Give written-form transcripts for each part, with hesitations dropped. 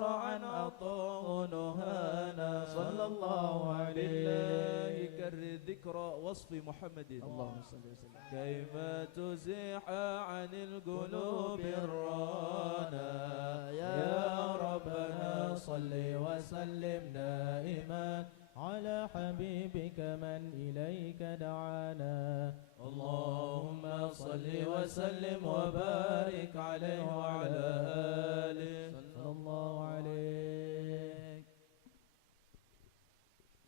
شرعا أطاع نهانا صلى الله عليه كرر ذكرى وصف محمد اللهم صل وسلم كيف تزيح عن القلوب الرانا يا ربنا صل وسلم دائما على حبيبك من إليك دعانا اللهم صل وسلم وبارك عليه وعلى آله صلى الله عليه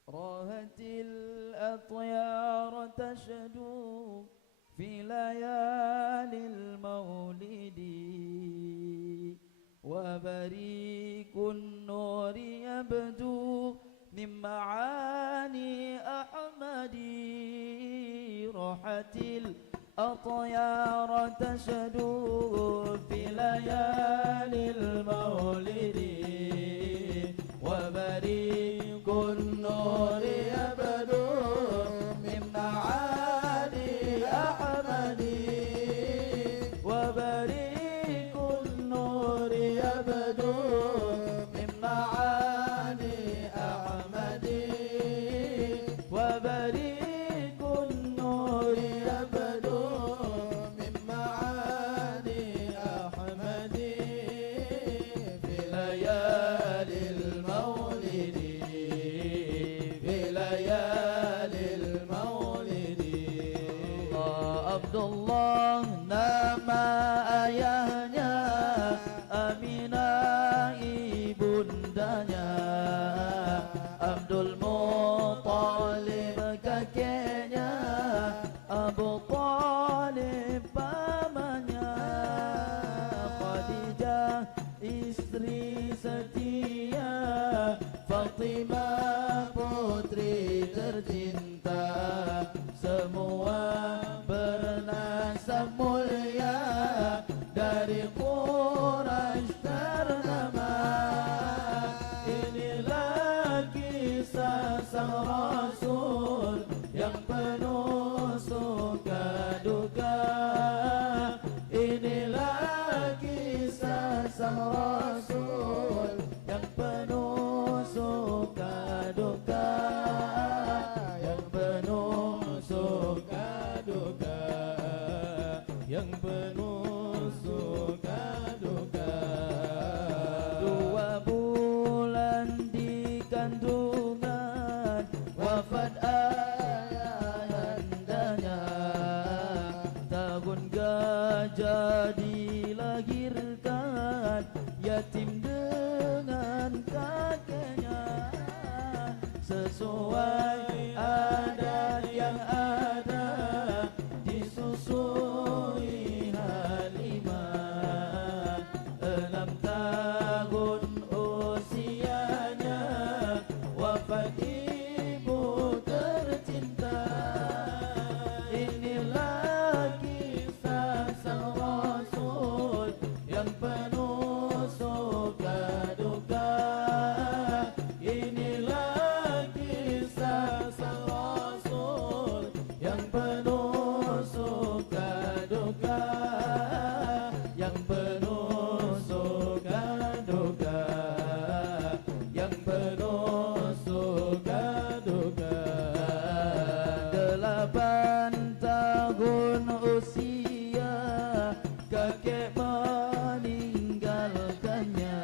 راهت الأطيار تشدو في ليالي المولد وبريق النور يبدو من معاني أحمد راحت الأطيار تشدو في ليالي المولد وبريق النور يبدو من معاني أحمد وبريق النور يبدو من معاني أحمد وبريق النور يبدو من معاني أحمد في ليالي المولد في ليالي المولد عبد الله nama ayahnya Aminah ibundanya Abdul Muttalib kakeknya Abu Talib pamannya Khadijah istri setia Fatimah putri tercinta semua bernasab mulia dari Quraisy ternama inilah kisah sang Rasul yang penuh suka duka inilah kisah sang Rasul yang penuh suka duka yang penuh suka duka yang penuh suka duka 2 bulan di kandungan wafat ayahndanya tahun gajah dilahirkan yatim dengan kakeknya sesuai adat yang ada disusui Halimah 6 tahun usianya wafat ibu tercinta inilah kisah sang Rasul yang penuh suka duka inilah kisah sang Rasul yang penuh suka duka yang penuh suka duka yang penuh suka duka 8 tahun usia kakek meninggalkannya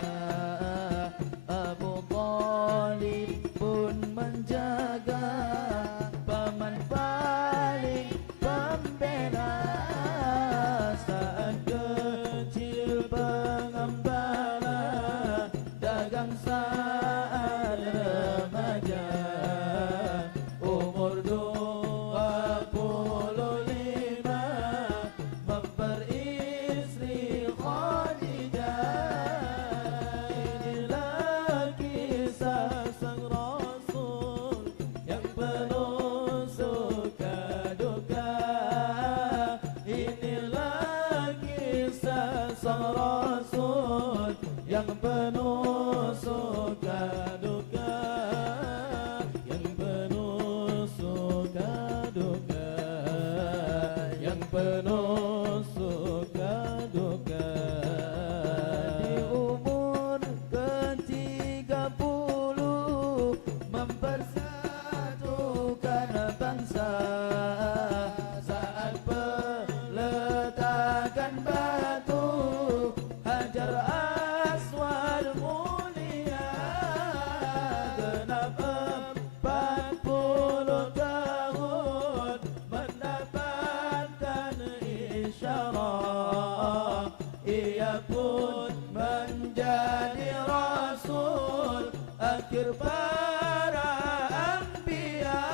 Abu Talib pun menjaga paman paling pembela saat kecil pengembala dagang saat remaja umur 25 memperistri Khadijah inilah kisah sang Rasul yang penuh suka duka inilah kisah sang Rasul yang penuh suka duka yang penuh suka duka yang penuh suka duka di umur kecil akhir para anbiya.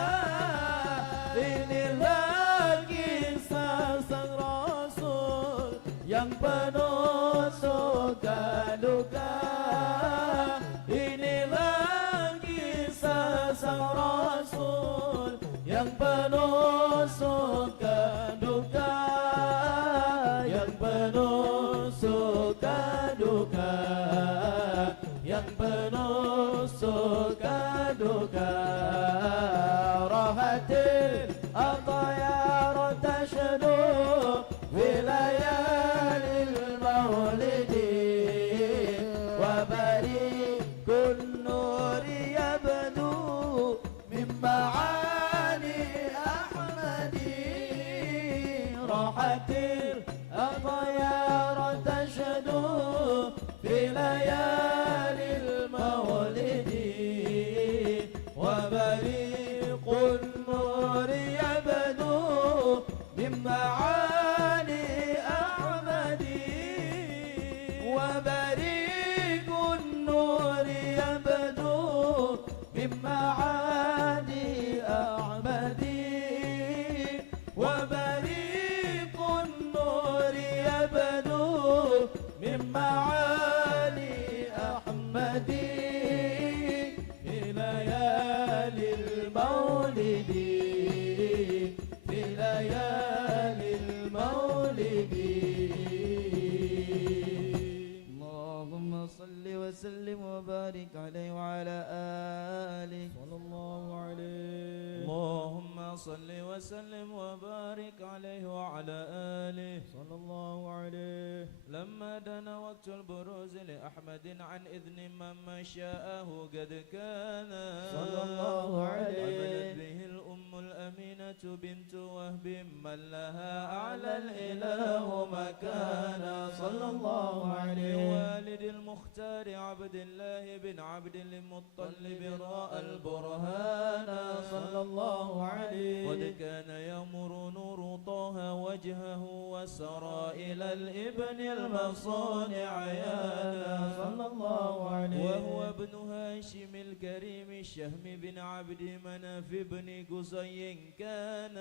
Inilah kisah sang Rasul yang penuh suka duka. Inilah kisah sang Rasul yang penuh suka duka, yang penuh suka duka, yang penuh suka duka. Rahatil atayar tashdu fi layalil maulidi, wa barikun nuri yabdu min ma'ani ahmadi. Rahatil atayar tashdu fi layalil maulidi, wa barikun nuri yabdu min ma'ani ahmadi. Wa barikun nuri yabdu min ma'ani ahmadi. Wa barikun nuri yabdu min ma'ani ahmadi. Fi layalil maulidi, fi layalil maulidi. Allahumma salli wa sallim wa barik alaihi wa ala alihi sallallahu alaihi. Allahumma salli wa sallim wa barik alaihi wa ala alihi sallallahu alaihi. Lamma dana waqtul buruzi li Ahmadin an idhni man masha'ahu qad kana sallallahu alaihi. Bihi al-ummu al-aminatu bintu wahbin man laha a'la al-ilahu makana sallallahu alaihi. والد المختار عبد الله بن عبد المطلب راء البرهان صلى الله عليه. قد كان يمر نور طه وجهه وسرى إلى الابن المصانع عيانا صلى الله عليه. وهو ابن هاشم الكريم الشهم بن عبد مناف بن قصي كان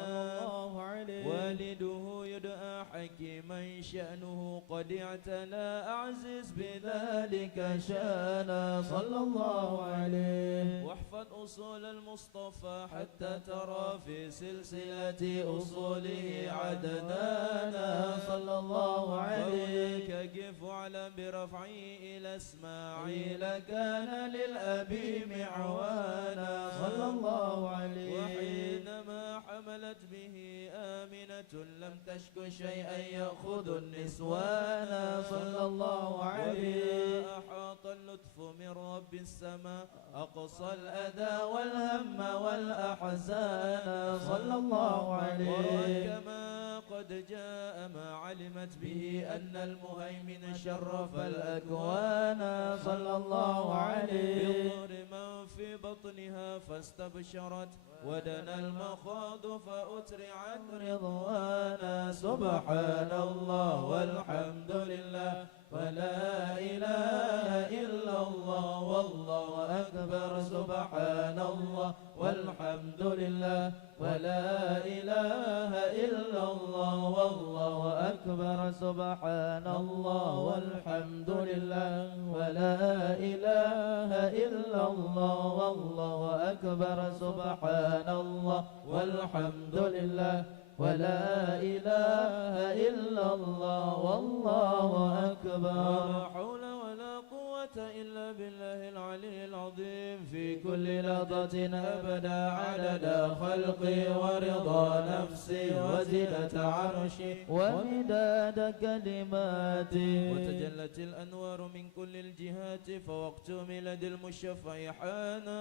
صلى الله عليه. والده يدعى حكيما شأنه قد اعتلى أعزز بذلك شانا صلى الله عليه. واحفظ أصول المصطفى حتى ترى في سلسلة أصوله عددانا صلى الله عليه. كيف على برفعه إلى إسماعيل كان للأبي معوانا صلى الله عليه. وحينما حملت به آمنة لم تشك شيئا يأخذ النسوان صلى الله عليه. أحاط اللطف من رب السماء أقصى الأذى والهم والأحزان صلى الله عليه. كما قد جاء ما علمت به أن المهيمن شرف الأكوان صلى الله عليه. بنور من في بطنها فاستبشرت ودنا المخاض فأترعت رضوانا. سبحان الله والحمد لله ولا إله إلا الله والله أكبر. سبحان الله والحمد لله ولا إله إلا الله والله أكبر. سبحان الله والحمد لله ولا إله إلا الله والله أكبر. سبحان الله والحمد لله ولا إله إلا الله والله أكبر. لا حول ولا قوة إلا بالله العلي العظيم. في كل لحظة أبدا عدد خلقي ورضا نفسي وزنة عرشي ومداد كلماتي. وتجلت الأنوار من كل الجهات فوقت ميلاد المشفع حانا.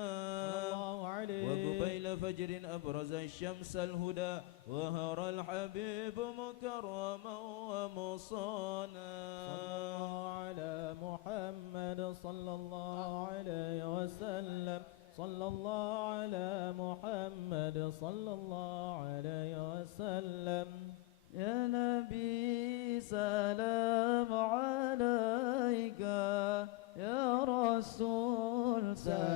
وقبيل فجر أبرز الشمس الهدى ظهر الحبيب مكرما ومصانا. على محمد صلى الله عليه وسلم. صلى الله على محمد صلى الله عليه وسلم. يا نبي سلام عليك، يا رسول سلام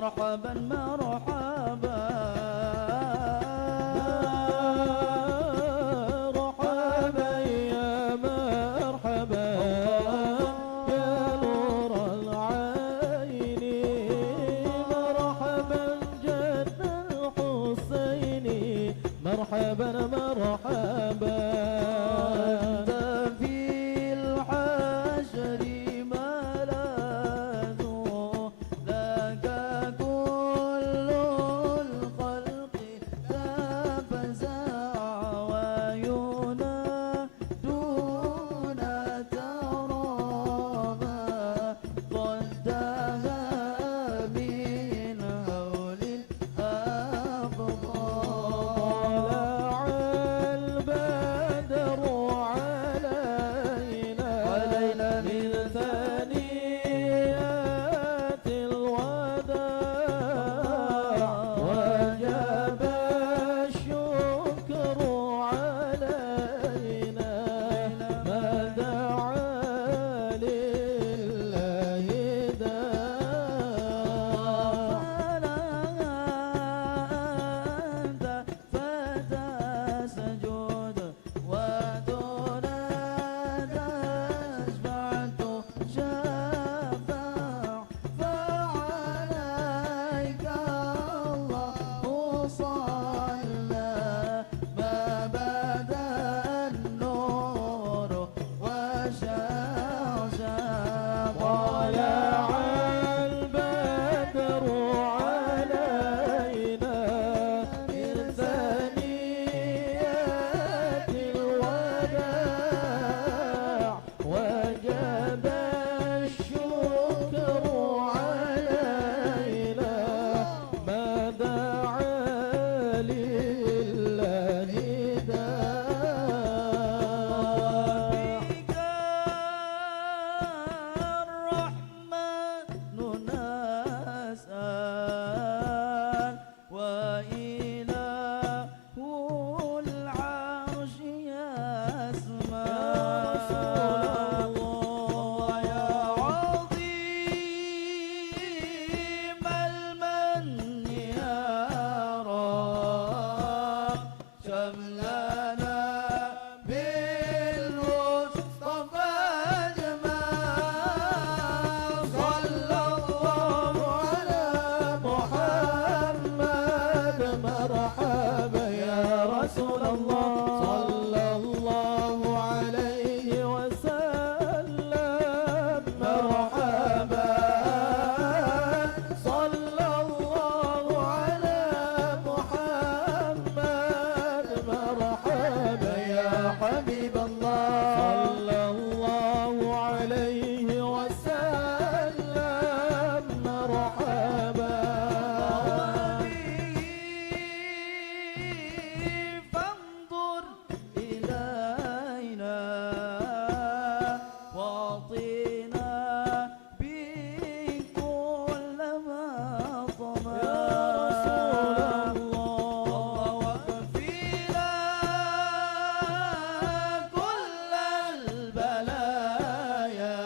مرحبا مرحبا مرحبا يا مرحبا يا نور العين مرحبا جد الحسين مرحبا مرحبا أنت في الحشر ملاذ لك كل الخلق تفزع وينادون ترابا ضدها من هول الأبطال طلع البدر علينا من ثنيات الوداع وجب الشكر علينا ما دعا لله داع أنت فتسجد وتنادى اشفعت شفاع فعليك الله صلى ما بدا النور وشعشع طلع البدر علينا من ثنيات الوداع وجب الشكر علينا ما دعا لله داع بك الرحمن نسأل وإله العرش يسمع يا عظيم المن يا رب شملنا بالمصطفى أجمل صلى الله على محمد مرحبا يا رسول الله صلى الله عليه وسلم مرحبا صلى الله على محمد مرحبا يا حبيب الله صلى الله عليه وسلم مرحبا فانظر إلينا واعطنا بكل ما طمع يا رسول الله وكفينا كل البلايا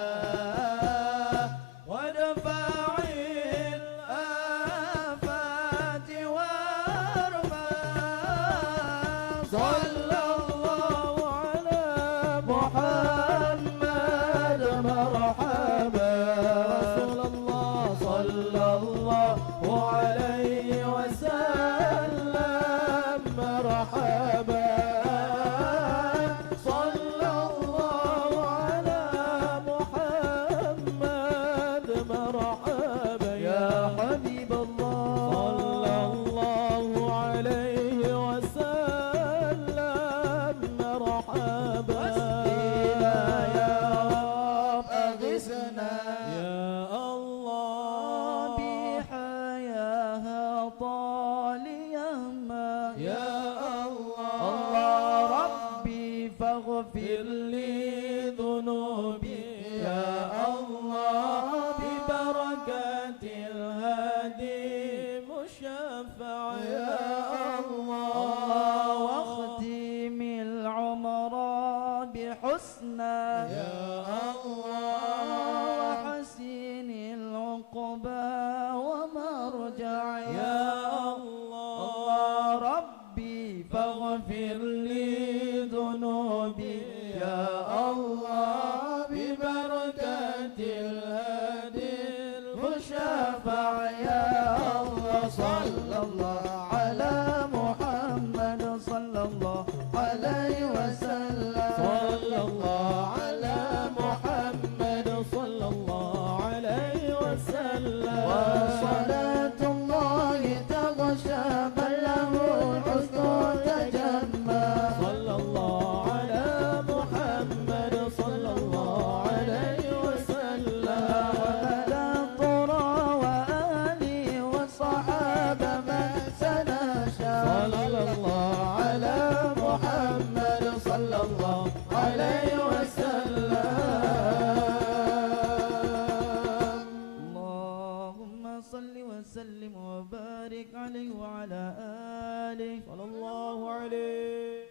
ودفع الآفات وارفع صلى الله على محمد مرحبا رسول الله صلى الله عليه وسلم مرحبا صلى الله على محمد مرحبا يا حبيب الله صلى الله عليه وسلم مرحبا واسقنا يا رب أغثنا يا الله بحياها صل وسلم وبارك عليه وعلى آله صلى الله عليه.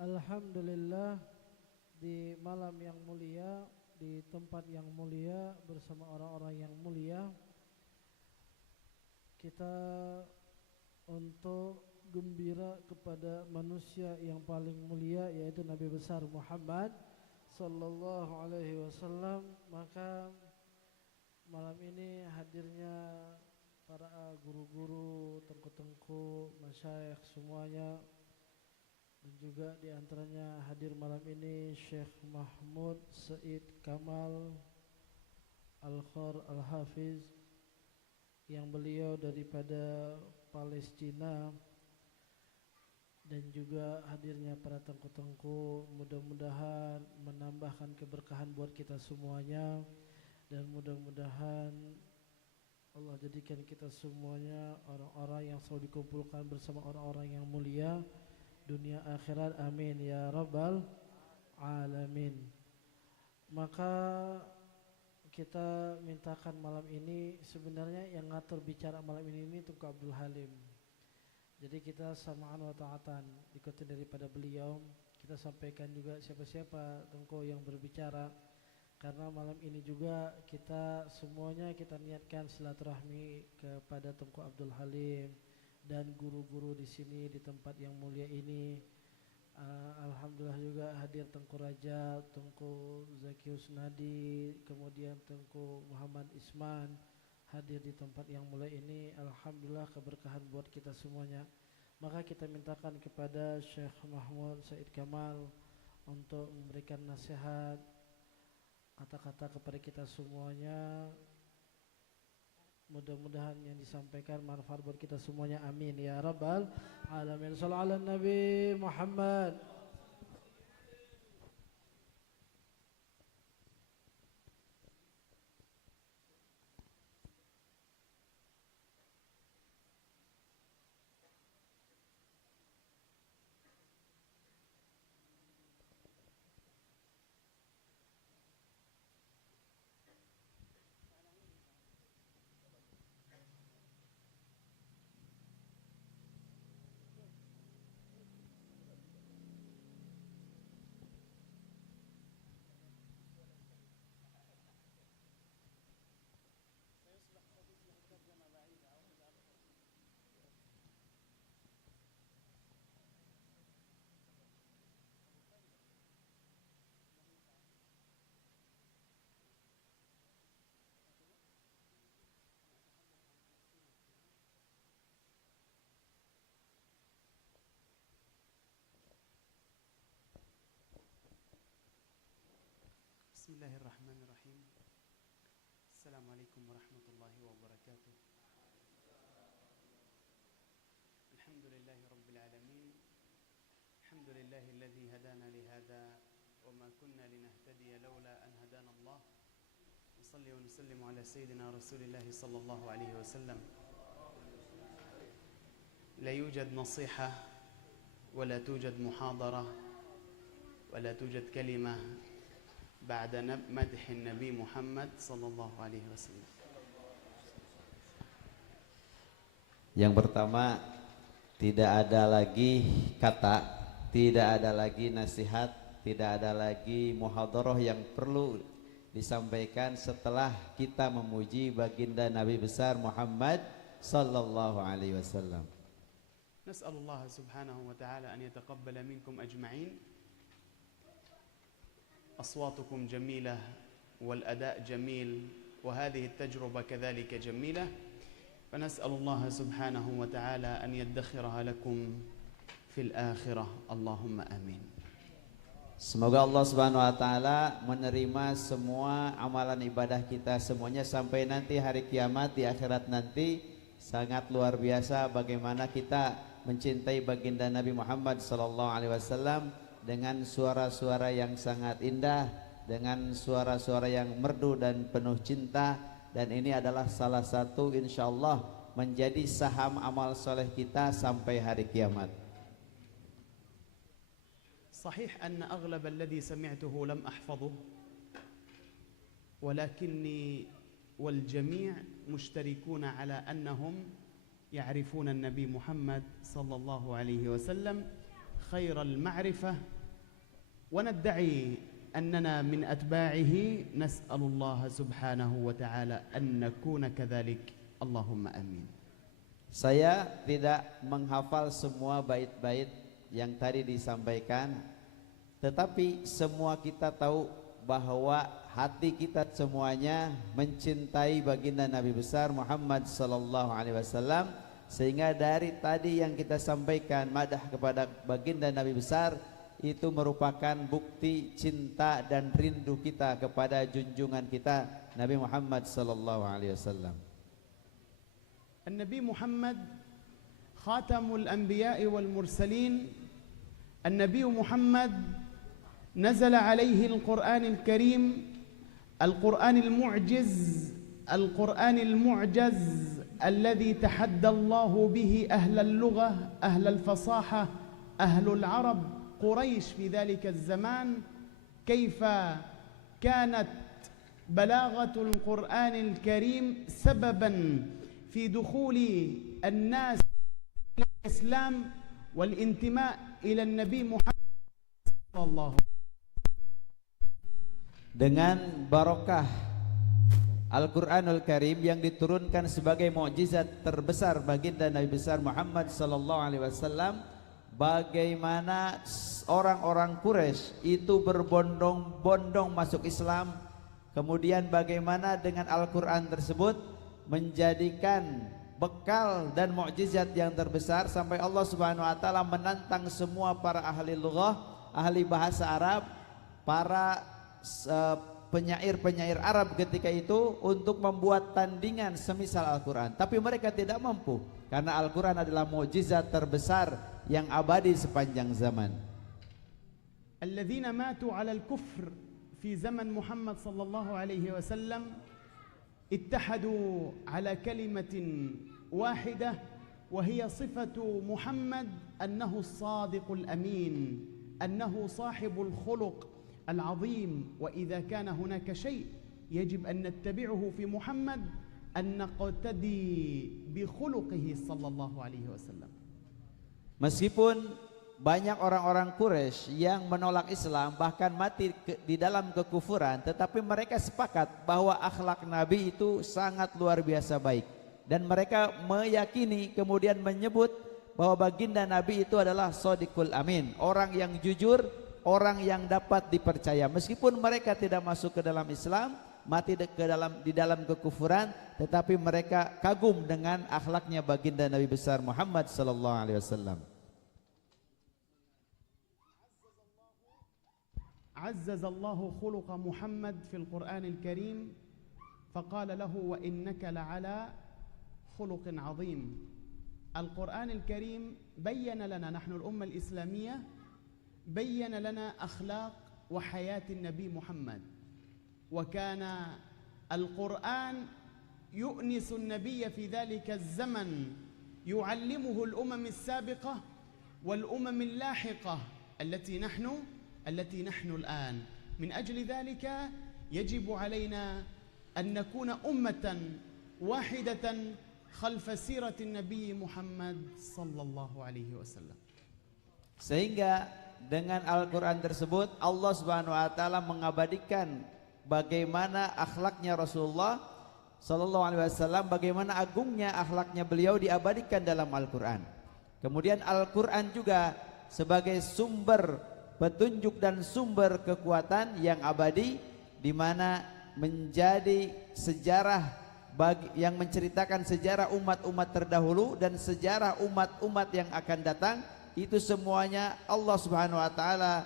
Alhamdulillah, di malam yang mulia, di tempat yang mulia, bersama orang-orang yang mulia, kita untuk gembira kepada manusia yang paling mulia, yaitu Nabi besar Muhammad sallallahu alaihi wasallam. Maka malam ini hadirnya para guru-guru, tengku-tengku, masyayikh semuanya, dan juga diantaranya hadir malam ini Syekh Mahmud Said Kamal Al-Khor Al-Hafiz, yang beliau daripada Palestina, dan juga hadirnya para tengku-tengku. Mudah-mudahan menambahkan keberkahan buat kita semuanya, dan mudah-mudahan Allah jadikan kita semuanya orang-orang yang selalu dikumpulkan bersama orang-orang yang mulia dunia akhirat, amin ya rabbal alamin. Maka kita mintakan malam ini, sebenarnya yang ngatur bicara malam ini Tengku Abdul Halim. Jadi kita samaan wa ta'atan, ikutin daripada beliau. Kita sampaikan juga siapa-siapa Tengku yang berbicara, karena malam ini juga kita semuanya kita niatkan silaturahmi kepada Tengku Abdul Halim dan guru-guru di sini di tempat yang mulia ini. Alhamdulillah juga hadir Tengku Raja, Tengku Zakius Nadi, kemudian Tengku Muhammad Isman hadir di tempat yang mulia ini. Alhamdulillah keberkahan buat kita semuanya. Maka kita mintakan kepada Syekh Mahmud Said Kamal untuk memberikan nasihat, kata-kata kepada kita semuanya. Mudah-mudahan yang disampaikan manfaat buat kita semuanya, amin ya rabbal alamin. Shallallahu ala Nabi Muhammad. بسم الله الرحمن الرحيم. السلام عليكم ورحمة الله وبركاته. الحمد لله رب العالمين. الحمد لله الذي هدانا لهذا وما كنا لنهتدي لولا أن هدانا الله. نصلي ونسلم على سيدنا رسول الله صلى الله عليه وسلم. لا يوجد نصيحة ولا توجد محاضرة ولا توجد كلمة بعد مدح النبي محمد صلى الله عليه وسلم. Yang pertama, tidak ada lagi kata, tidak ada lagi nasihat, tidak ada lagi muhadharah yang perlu disampaikan setelah kita memuji baginda Nabi besar Muhammad sallallahu alaihi wasallam. نسأل الله سبحانه وتعالى أن يتقبل منكم أجمعين. أصواتكم جميلة والأداء جميل وهذه التجربة كذلك جميلة، فنسأل الله سبحانه وتعالى أن يدخرها لكم في الآخرة، اللهم آمين. Semoga Allah Subhanahu wa taala menerima semua amalan ibadah kita semuanya sampai nanti hari kiamat di akhirat nanti. Sangat luar biasa bagaimana kita mencintai baginda Nabi Muhammad sallallahu alaihi wasallam dengan suara-suara yang sangat indah, dengan suara-suara yang merdu dan penuh cinta, dan ini adalah salah satu insyaallah menjadi saham amal soleh kita sampai hari kiamat. صحيح أن أغلب الذي سمعته لم أحفظه ولكني والجميع مشتركون على أنهم يعرفون النبي محمد صلى الله عليه وسلم خير المعرفة وندعي أننا من أتباعه نسأل الله سبحانه وتعالى أن نكون كذلك اللهم آمين. Saya tidak menghafal semua bait-bait yang tadi disampaikan, tetapi semua kita tahu bahwa hati kita semuanya mencintai baginda Nabi besar Muhammad sallallahu alaihi wasallam, sehingga dari tadi yang kita sampaikan madah kepada baginda Nabi besar itu merupakan bukti cinta dan rindu kita kepada junjungan kita Nabi Muhammad sallallahu alaihi wasallam. النبي محمد خاتم الأنبياء والمرسلين. النبي محمد نزل عليه القرآن الكريم، القرآن المعجز الذي تحدى الله به أهل اللغة، أهل الفصاحة، أهل العرب، قريش في ذلك الزمان، كيف كانت بلاغة القرآن الكريم سببا في دخول الناس إلى الإسلام والانتماء إلى النبي محمد صلى الله عليه وسلم. Dengan barokah Al-Quranul Karim yang diturunkan sebagai mukjizat terbesar baginda Nabi besar Muhammad sallallahu alaihi wasallam, bagaimana orang-orang Quraisy itu berbondong-bondong masuk Islam, kemudian bagaimana dengan Al-Quran tersebut menjadikan bekal dan mukjizat yang terbesar sampai Allah Subhanahu wa taala menantang semua para ahli lughah, ahli bahasa Arab, para penyair-penyair Arab ketika itu untuk membuat tandingan semisal Al-Quran, tapi mereka tidak mampu karena Al-Quran adalah mukjizat terbesar yang abadi sepanjang zaman. Alladzina matu 'ala al-kufr fi zaman Muhammad sallallahu alaihi wasallam اتحدوا على كلمة واحدة وهي صفة محمد أنه الصادق الأمين، أنه صاحب الخلق العظيم، وإذا كان هناك شيء يجب أن نتبعه في محمد أن نقتدي بخلقه صلى الله عليه وسلم. Meskipun banyak orang-orang Quraisy yang menolak Islam bahkan mati di dalam kekufuran, tetapi mereka sepakat bahwa akhlak Nabi itu sangat luar biasa baik, dan mereka meyakini kemudian menyebut bahwa baginda Nabi itu adalah Shadiqul Amin, orang yang jujur, orang yang dapat dipercaya. Meskipun mereka tidak masuk ke dalam Islam, mati di dalam kekufuran, tetapi mereka kagum dengan akhlaknya baginda Nabi besar Muhammad sallallahu alaihi wasallam. عزز الله خلق محمد في القرآن الكريم فقال له وإنك لعلى خلق عظيم. القرآن الكريم بين لنا نحن الأمة الإسلامية، بين لنا أخلاق وحياة النبي محمد، وكان القرآن يؤنس النبي في ذلك الزمن، يعلمه الأمم السابقة والأمم اللاحقة التي نحن الآن. من أجل ذلك يجب علينا أن نكون أمة واحدة خلف سيرة النبي محمد صلى الله عليه وسلم. Sehingga dengan Al-Quran tersebut Allah Subhanahu wa taala mengabadikan bagaimana akhlaknya Rasulullah sallallahu alaihi wasallam, bagaimana agungnya akhlaknya beliau diabadikan dalam Al-Quran. Kemudian Al-Quran juga sebagai sumber petunjuk dan sumber kekuatan yang abadi, di mana menjadi sejarah yang menceritakan sejarah umat-umat terdahulu dan sejarah umat-umat yang akan datang. Itu semuanya Allah Subhanahu wa taala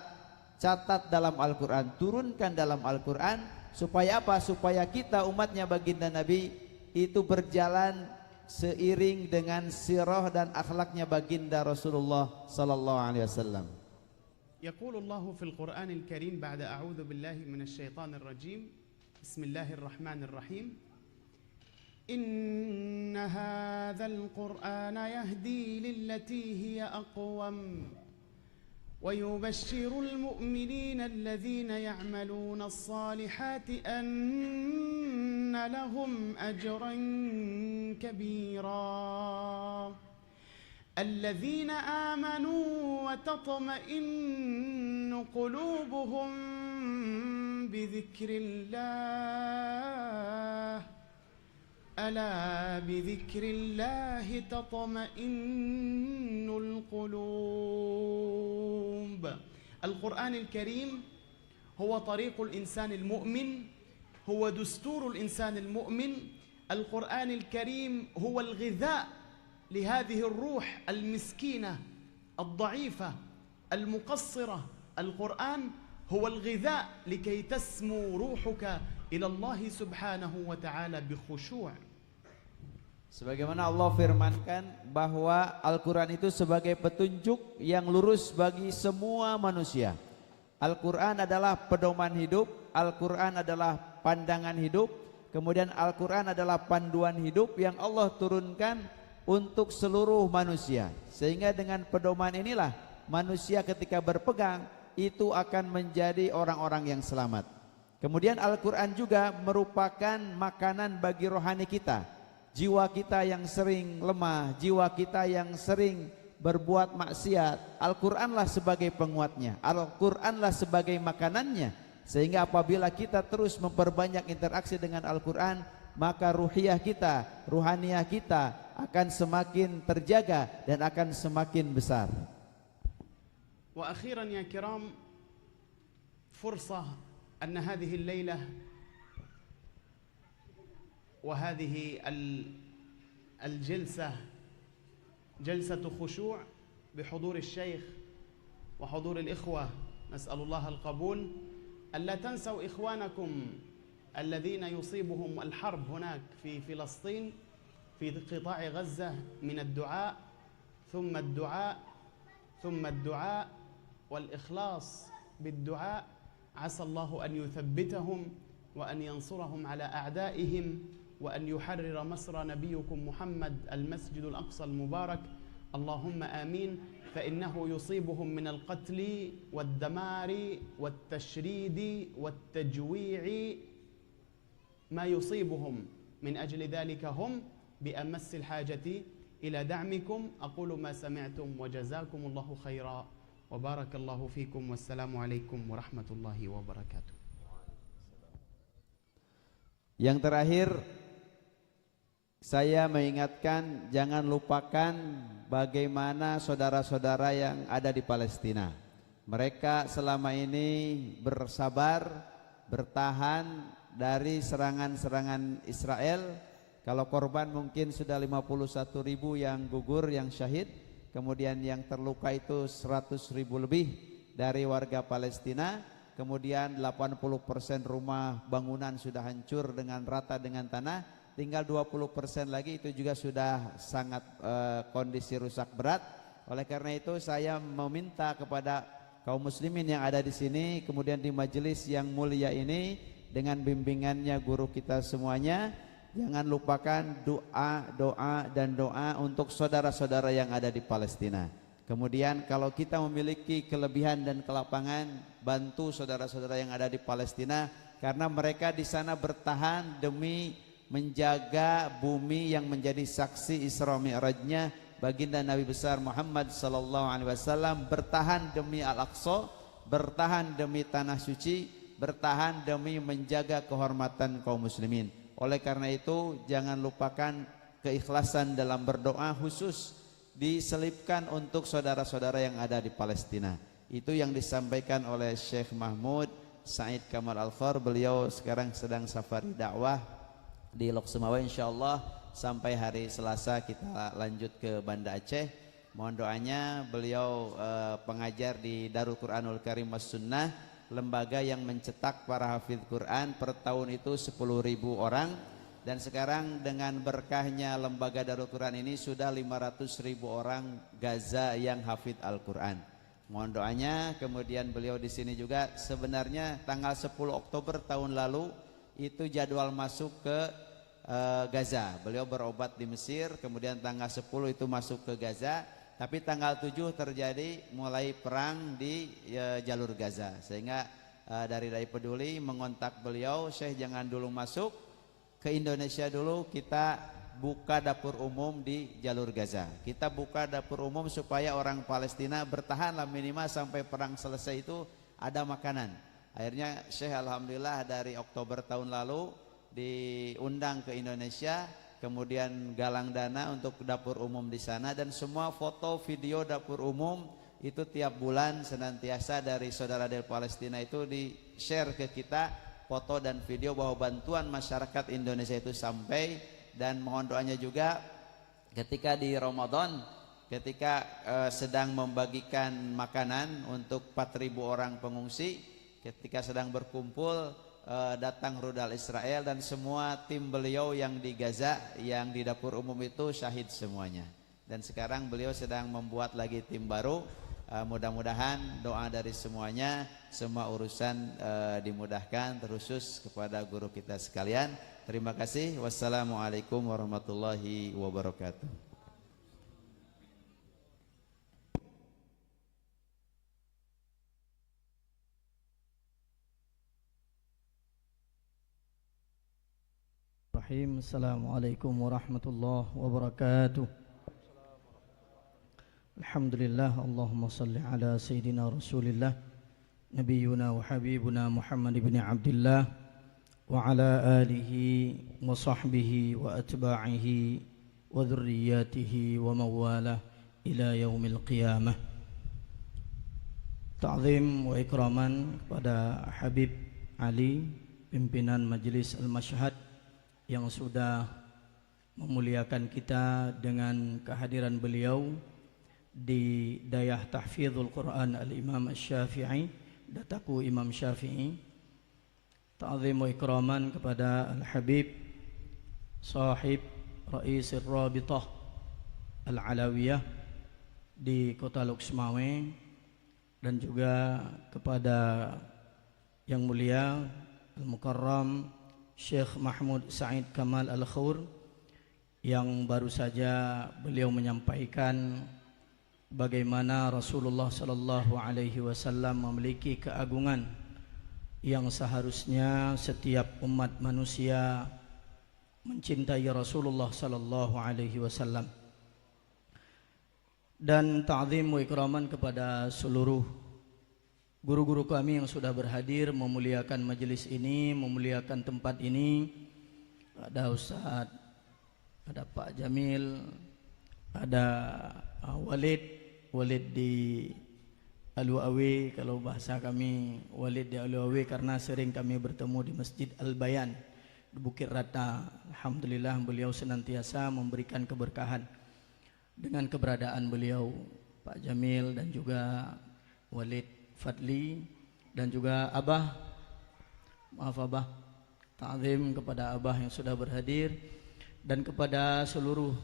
catat dalam Al-Quran, turunkan dalam Al-Quran, supaya apa? Supaya kita umatnya baginda Nabi itu berjalan seiring dengan sirah dan akhlaknya baginda Rasulullah sallallahu alaihi wasallam. يقول الله في القرآن الكريم بعد أعوذ بالله من الشيطان الرجيم بسم الله الرحمن الرحيم إن هذا القرآن يهدي للتي هي أقوم ويبشر المؤمنين الذين يعملون الصالحات أن لهم أجرا كبيرا الذين آمنوا وتطمئن قلوبهم بذكر الله ألا بذكر الله تطمئن القلوب. القرآن الكريم هو طريق الإنسان المؤمن، هو دستور الإنسان المؤمن. القرآن الكريم هو الغذاء لهذه الروح المسكينة الضعيفة المقصرة. القرآن هو الغذاء لكي تسمو روحك إلى الله سبحانه وتعالى بخشوع. Sebagaimana Allah firmankan bahwa Al-Quran itu sebagai petunjuk yang lurus bagi semua manusia. Al-Quran adalah pedoman hidup, Al-Quran adalah pandangan hidup, kemudian Al-Quran adalah panduan hidup yang Allah turunkan untuk seluruh manusia. Sehingga dengan pedoman inilah manusia ketika berpegang itu akan menjadi orang-orang yang selamat. Kemudian Al-Quran juga merupakan makanan bagi rohani kita. Jiwa kita yang sering lemah, jiwa kita yang sering berbuat maksiat, Al-Quranlah sebagai penguatnya, Al-Quranlah sebagai makanannya. Sehingga apabila kita terus memperbanyak interaksi dengan Al-Quran, maka ruhiyah kita, ruhaniyah kita akan semakin terjaga dan akan semakin besar. Wa akhiran ya kiram, fursah أن هذه الليلة وهذه الجلسة جلسة خشوع بحضور الشيخ وحضور الإخوة، نسأل الله القبول. ألا تنسوا إخوانكم الذين يصيبهم الحرب هناك في فلسطين في قطاع غزة من الدعاء ثم الدعاء ثم الدعاء والإخلاص بالدعاء. عسى الله أن يثبتهم وأن ينصرهم على أعدائهم وأن يحرر مصر نبيكم محمد المسجد الأقصى المبارك. اللهم آمين. فإنه يصيبهم من القتل والدمار والتشريد والتجويع ما يصيبهم. من أجل ذلك هم بأمس الحاجة إلى دعمكم. أقول ما سمعتم وجزاكم الله خيرا وبارك الله فيكم والسلام عليكم ورحمة الله وبركاته. Yang terakhir, saya mengingatkan jangan lupakan bagaimana saudara-saudara yang ada di Palestina. Mereka selama ini bersabar, bertahan dari serangan-serangan Israel. Kalau korban mungkin sudah 51.000 yang gugur, yang syahid. Kemudian yang terluka itu 100.000 lebih dari warga Palestina. Kemudian 80% rumah bangunan sudah hancur dengan rata dengan tanah. Tinggal 20% lagi itu juga sudah sangat kondisi rusak berat. Oleh karena itu saya meminta kepada kaum muslimin yang ada di sini, kemudian di majelis yang mulia ini dengan bimbingannya guru kita semuanya, jangan lupakan doa untuk saudara-saudara yang ada di Palestina. Kemudian kalau kita memiliki kelebihan dan kelapangan, bantu saudara-saudara yang ada di Palestina, karena mereka di sana bertahan demi menjaga bumi yang menjadi saksi Isra Mi'rajnya baginda Nabi besar Muhammad sallallahu alaihi wasallam, bertahan demi Al-Aqsa, bertahan demi tanah suci, bertahan demi menjaga kehormatan kaum muslimin. Oleh karena itu jangan lupakan keikhlasan dalam berdoa, khusus diselipkan untuk saudara-saudara yang ada di Palestina. Itu yang disampaikan oleh Syekh Mahmud Said Kamal Al-Khar. Beliau sekarang sedang safari dakwah di Lok Sumawa, insyaallah sampai hari Selasa kita lanjut ke Banda Aceh. Mohon doanya, beliau pengajar di Darul Quranul Karim Was Sunnah, lembaga yang mencetak para hafidz Quran per tahun itu 10.000 orang, dan sekarang dengan berkahnya lembaga Darul Quran ini sudah 500.000 orang Gaza yang hafidz Al-Quran. Mohon doanya. Kemudian beliau di sini juga sebenarnya tanggal 10 Oktober tahun lalu itu jadwal masuk ke Gaza. Beliau berobat di Mesir, kemudian tanggal 10 itu masuk ke Gaza, tapi tanggal 7 terjadi mulai perang di jalur Gaza. Sehingga dari Dai Peduli mengontak beliau, Syekh jangan dulu masuk ke Indonesia dulu, kita buka dapur umum di jalur Gaza. Kita buka dapur umum supaya orang Palestina bertahanlah minimal sampai perang selesai itu ada makanan. Akhirnya Syekh alhamdulillah dari Oktober tahun lalu diundang ke Indonesia, kemudian galang dana untuk dapur umum di sana, dan semua foto video dapur umum itu tiap bulan senantiasa dari saudara dari Palestina itu di-share ke kita foto dan video bahwa bantuan masyarakat Indonesia itu sampai. Dan mohon doanya juga ketika di Ramadan, ketika sedang membagikan makanan untuk 4.000 orang pengungsi, ketika sedang berkumpul datang rudal Israel dan semua tim beliau yang di Gaza yang di dapur umum itu syahid semuanya. Dan sekarang beliau sedang membuat lagi tim baru. Mudah-mudahan doa dari semuanya, semua urusan dimudahkan, terkhusus kepada guru kita sekalian. Terima kasih. Wassalamualaikum warahmatullahi wabarakatuh. Assalamualaikum warahmatullahi wabarakatuh. Alhamdulillah, Allahumma salli ala Sayyidina Rasulillah Nabiyyuna wa Habibuna Muhammad ibn Abdullah wa ala alihi wa sahbihi wa atba'ihi wa dhurriyyatihi wa mawalah ila yaumil qiyamah. Ta'zim wa ikraman kepada Habib Ali, pimpinan Majelis Al-Mashhad, yang sudah memuliakan kita dengan kehadiran beliau di Dayah Tahfidhul Quran Al-Imam Asy-Syafi'i, dataku Imam Syafi'i. Ta'zim wa ikraman kepada Al-Habib Sahib Rais Ar-Rabitah Al-Alawiyah di Kota Luxmawe, dan juga kepada yang mulia Al-Mukarram Syekh Mahmud Said Kamal Al-Khawr, yang baru saja beliau menyampaikan bagaimana Rasulullah sallallahu alaihi wasallam memiliki keagungan yang seharusnya setiap umat manusia mencintai Rasulullah sallallahu alaihi wasallam. Dan ta'zim wa ikraman kepada seluruh guru-guru kami yang sudah berhadir memuliakan majelis ini, memuliakan tempat ini. Ada Ustaz, ada Pak Jamil, ada Walid di Alu-Awi, kalau bahasa kami Walid di Alu-Awi karena sering kami bertemu di Masjid Al-Bayan di Bukit Rata. Alhamdulillah beliau senantiasa memberikan keberkahan dengan keberadaan beliau, Pak Jamil dan juga Walid Fadli, dan juga Abah, maaf Abah, ta'zim kepada Abah yang sudah berhadir, dan kepada seluruh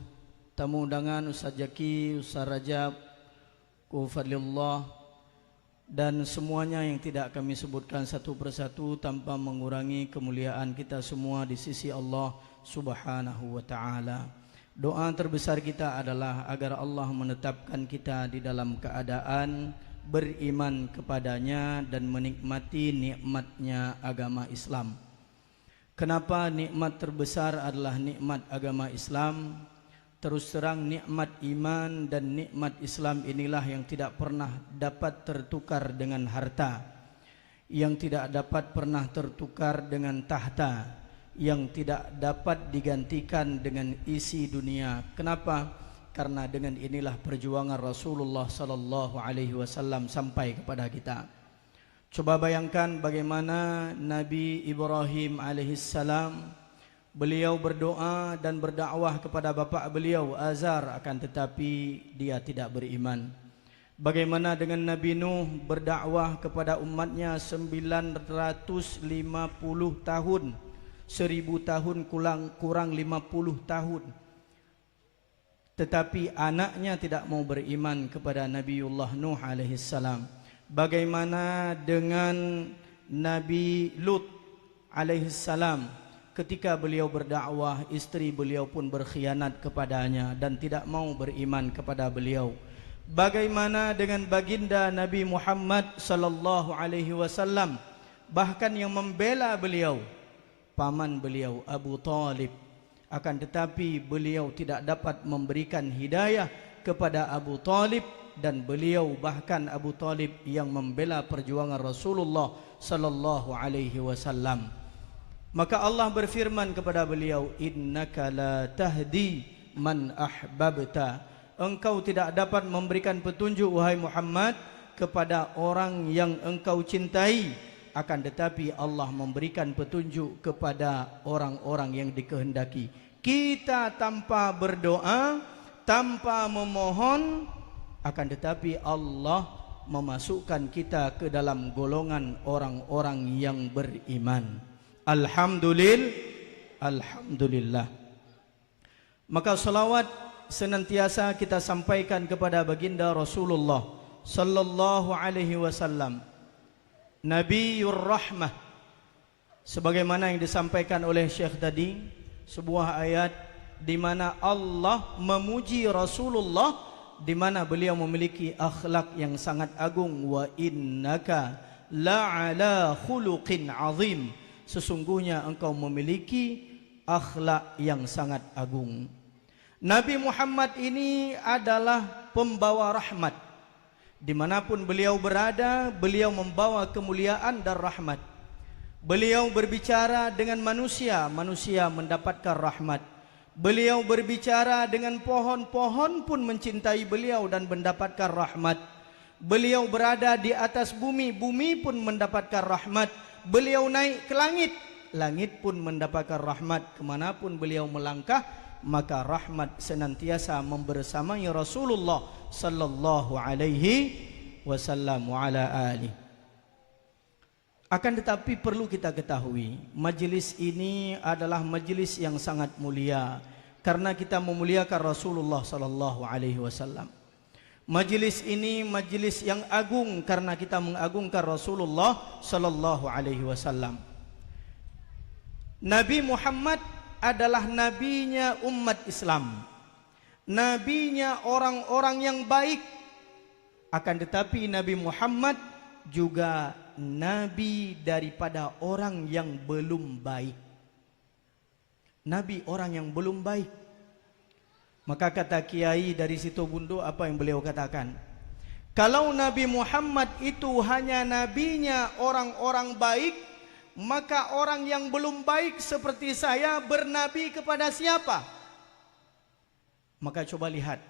tamu undangan, Ustaz Jaki, Ustaz Rajab, Ku Fadlillah, dan semuanya yang tidak kami sebutkan satu persatu tanpa mengurangi kemuliaan kita semua di sisi Allah Subhanahu wa ta'ala. Doa terbesar kita adalah agar Allah menetapkan kita di dalam keadaan beriman kepadanya dan menikmati nikmatnya agama Islam. Kenapa nikmat terbesar adalah nikmat agama Islam? Terus terang nikmat iman dan nikmat Islam inilah yang tidak pernah dapat tertukar dengan harta, yang tidak dapat pernah tertukar dengan tahta, yang tidak dapat digantikan dengan isi dunia. Kenapa? Karena dengan inilah perjuangan Rasulullah sallallahu alaihi wasallam sampai kepada kita. Coba bayangkan bagaimana Nabi Ibrahim alaihissalam, beliau berdoa dan berdakwah kepada bapak beliau Azar, akan tetapi dia tidak beriman. Bagaimana dengan Nabi Nuh berdakwah kepada umatnya 950 tahun, 1000 tahun kurang 50 tahun, tetapi anaknya tidak mau beriman kepada Nabiullah Nuh alaihissalam. Bagaimana dengan Nabi Lut alaihissalam, ketika beliau berdakwah, istri beliau pun berkhianat kepadanya dan tidak mau beriman kepada beliau. Bagaimana dengan baginda Nabi Muhammad sallallahu alaihi wasallam, bahkan yang membela beliau, paman beliau Abu Talib. Akan tetapi beliau tidak dapat memberikan hidayah kepada Abu Talib, dan beliau bahkan Abu Talib yang membela perjuangan Rasulullah sallallahu alaihi wasallam. Maka Allah berfirman kepada beliau, innaka la tahdi man ahbabta. Engkau tidak dapat memberikan petunjuk wahai Muhammad kepada orang yang engkau cintai, akan tetapi Allah memberikan petunjuk kepada orang-orang yang dikehendaki. Kita tanpa berdoa, tanpa memohon, akan tetapi Allah memasukkan kita ke dalam golongan orang-orang yang beriman. Alhamdulillah. Maka salawat senantiasa kita sampaikan kepada baginda Rasulullah sallallahu alaihi wasallam, Nabiyur Rahmah, sebagaimana yang disampaikan oleh Syekh tadi, sebuah ayat di mana Allah memuji Rasulullah, di mana beliau memiliki akhlak yang sangat agung. Wa innaka la'ala khuluqin azim. Sesungguhnya engkau memiliki akhlak yang sangat agung. Nabi Muhammad ini adalah pembawa rahmat. Dimanapun beliau berada, beliau membawa kemuliaan dan rahmat. Beliau berbicara dengan manusia, manusia mendapatkan rahmat. Beliau berbicara dengan pohon-pohon pun mencintai beliau dan mendapatkan rahmat. Beliau berada di atas bumi, bumi pun mendapatkan rahmat. Beliau naik ke langit, langit pun mendapatkan rahmat. Kemanapun beliau melangkah, maka rahmat senantiasa membersamai Rasulullah sallallahu alaihi wasallam wa ala alihi. Akan tetapi perlu kita ketahui, majlis ini adalah majlis yang sangat mulia karena kita memuliakan Rasulullah sallallahu alaihi wasallam. Majlis ini majlis yang agung karena kita mengagungkan Rasulullah sallallahu alaihi wasallam. Nabi Muhammad adalah nabinya umat Islam, nabinya orang-orang yang baik. Akan tetapi Nabi Muhammad juga nabi daripada orang yang belum baik. Nabi orang yang belum baik. Maka kata Kiai dari Situbondo, apa yang beliau katakan? Kalau Nabi Muhammad itu hanya nabinya orang-orang baik, maka orang yang belum baik seperti saya bernabi kepada siapa? Maka coba lihat.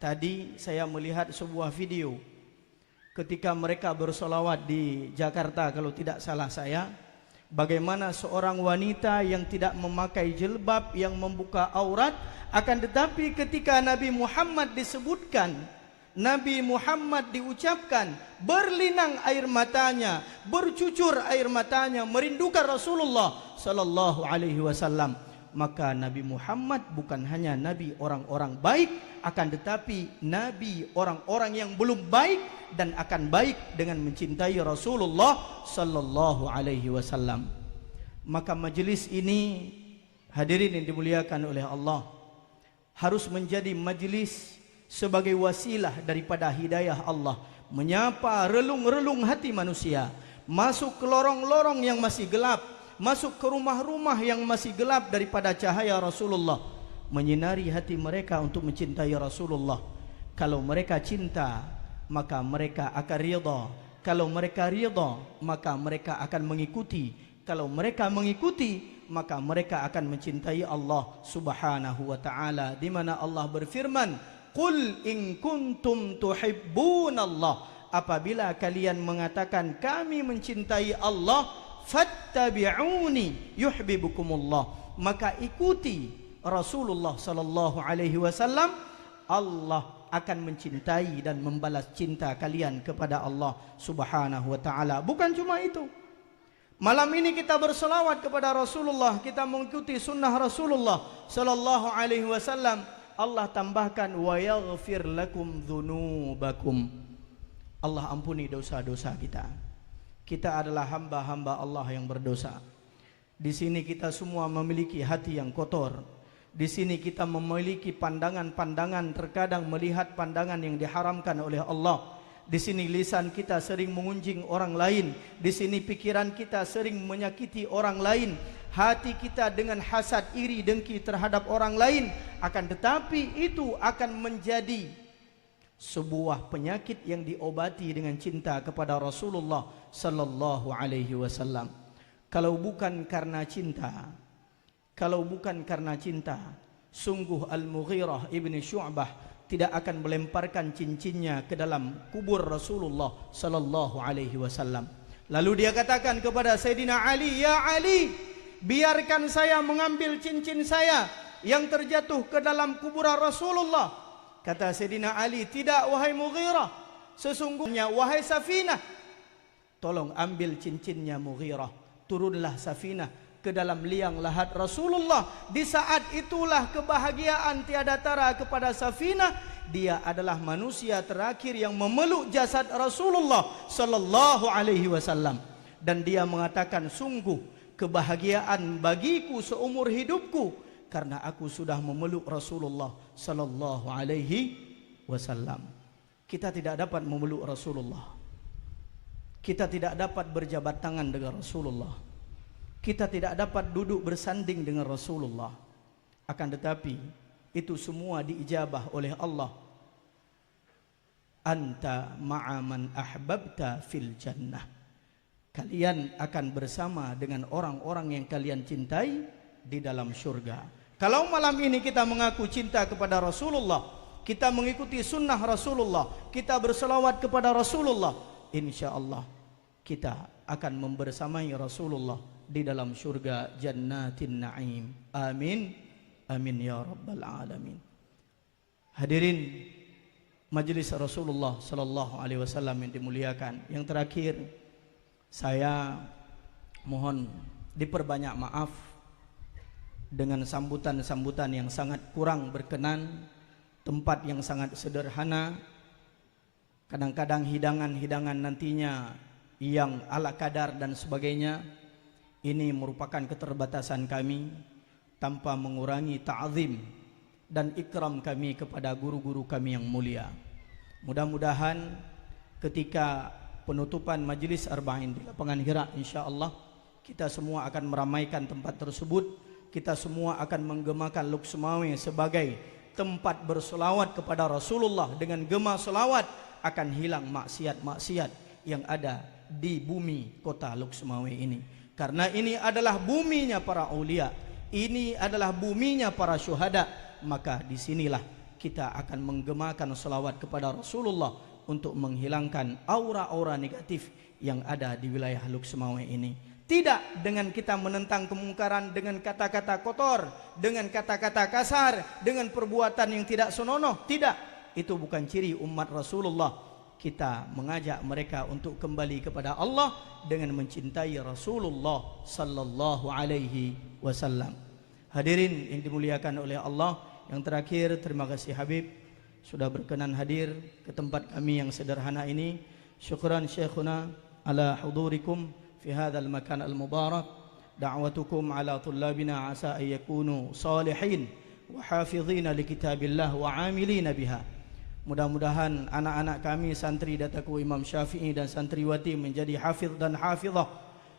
Tadi saya melihat sebuah video ketika mereka bersolawat di Jakarta, kalau tidak salah saya, bagaimana seorang wanita yang tidak memakai jilbab, yang membuka aurat, akan tetapi ketika Nabi Muhammad disebutkan, Nabi Muhammad diucapkan, berlinang air matanya, bercucur air matanya, merindukan Rasulullah sallallahu alaihi wasallam. Maka Nabi Muhammad bukan hanya nabi orang-orang baik, akan tetapi nabi orang-orang yang belum baik dan akan baik dengan mencintai Rasulullah sallallahu alaihi wasallam. Maka majelis ini, hadirin yang dimuliakan oleh Allah, harus menjadi majelis sebagai wasilah daripada hidayah Allah, menyapa relung-relung hati manusia, masuk ke lorong-lorong yang masih gelap, masuk ke rumah-rumah yang masih gelap daripada cahaya Rasulullah, menyinari hati mereka untuk mencintai Rasulullah. Kalau mereka cinta, maka mereka akan ridha. Kalau mereka ridha, maka mereka akan mengikuti. Kalau mereka mengikuti, maka mereka akan mencintai Allah subhanahu wa ta'ala, di mana Allah berfirman, qul in kuntum tuhibbunallah, apabila kalian mengatakan kami mencintai Allah, fattabi'uni yuhibbukumullah, maka ikuti Rasulullah sallallahu alaihi wasallam, Allah akan mencintai dan membalas cinta kalian kepada Allah subhanahu wa ta'ala. Bukan cuma itu, malam ini kita berselawat kepada Rasulullah, kita mengikuti sunnah Rasulullah sallallahu alaihi wasallam. Allah tambahkan, wa yaghfir lakum dzunubakum, Allah ampuni dosa-dosa kita. Kita adalah hamba-hamba Allah yang berdosa. Di sini kita semua memiliki hati yang kotor. Di sini kita memiliki pandangan-pandangan, terkadang melihat pandangan yang diharamkan oleh Allah. Di sini lisan kita sering mengunjing orang lain. Di sini pikiran kita sering menyakiti orang lain. Hati kita dengan hasad, iri, dengki terhadap orang lain. Akan tetapi itu akan menjadi sebuah penyakit yang diobati dengan cinta kepada Rasulullah sallallahu alaihi wasallam. Kalau bukan karena cinta, sungguh Al-Mughirah ibn Syu'bah tidak akan melemparkan cincinnya ke dalam kubur Rasulullah sallallahu alaihi wasallam. Lalu dia katakan kepada Sayyidina Ali, "Ya Ali, biarkan saya mengambil cincin saya yang terjatuh ke dalam kuburan Rasulullah." Kata Sayyidina Ali, "Tidak wahai Mughirah, sesungguhnya wahai Safinah, tolong ambil cincinnya Mughirah." Turunlah Safinah ke dalam liang lahat Rasulullah. Di saat itulah kebahagiaan tiada tara kepada Safinah. Dia adalah manusia terakhir yang memeluk jasad Rasulullah sallallahu alaihi wasallam, dan dia mengatakan, "Sungguh kebahagiaan bagiku seumur hidupku karena aku sudah memeluk Rasulullah sallallahu alaihi wasallam." Kita tidak dapat memeluk Rasulullah. Kita tidak dapat berjabat tangan dengan Rasulullah. Kita tidak dapat duduk bersanding dengan Rasulullah. Akan tetapi itu semua diijabah oleh Allah. Anta ma'a man ahbabta fil jannah. Kalian akan bersama dengan orang-orang yang kalian cintai di dalam syurga. Kalau malam ini kita mengaku cinta kepada Rasulullah, kita mengikuti sunnah Rasulullah, kita berselawat kepada Rasulullah, insyaallah kita akan membersamai Rasulullah di dalam syurga jannatin na'im. Amin. Amin ya rabbal alamin. Hadirin majelis Rasulullah sallallahu alaihi wasallam yang dimuliakan, yang terakhir saya mohon diperbanyak maaf dengan sambutan-sambutan yang sangat kurang berkenan, tempat yang sangat sederhana, kadang-kadang hidangan-hidangan nantinya yang ala kadar dan sebagainya. Ini merupakan keterbatasan kami tanpa mengurangi ta'zim dan ikram kami kepada guru-guru kami yang mulia. Mudah-mudahan ketika penutupan majlis Arba'in di lapangan Hira, insyaallah kita semua akan meramaikan tempat tersebut. Kita semua akan menggemakan Luqsumawi sebagai tempat bersolawat kepada Rasulullah. Dengan gema solawat akan hilang maksiat-maksiat yang ada di bumi kota Luqsumawi ini. Karena ini adalah buminya para aulia, ini adalah buminya para syuhada. Maka disinilah kita akan menggemakan solawat kepada Rasulullah untuk menghilangkan aura-aura negatif yang ada di wilayah Luqsumawi ini. Tidak dengan kita menentang kemungkaran dengan kata-kata kotor, dengan kata-kata kasar, dengan perbuatan yang tidak senonoh. Tidak, itu bukan ciri umat Rasulullah. Kita mengajak mereka untuk kembali kepada Allah dengan mencintai Rasulullah sallallahu alaihi wasallam. Hadirin yang dimuliakan oleh Allah, yang terakhir terima kasih Habib sudah berkenan hadir ke tempat kami yang sederhana ini. Syukran Syekhuna ala hudurikum fi hadzal makan al-mubarak. Da'watukum ala tullabina asa an yakunu salihin wa hafizina li kitabillah wa amilina biha. Mudah-mudahan anak-anak kami santri Dataku Imam Syafi'i dan santriwati menjadi hafiz dan hafizah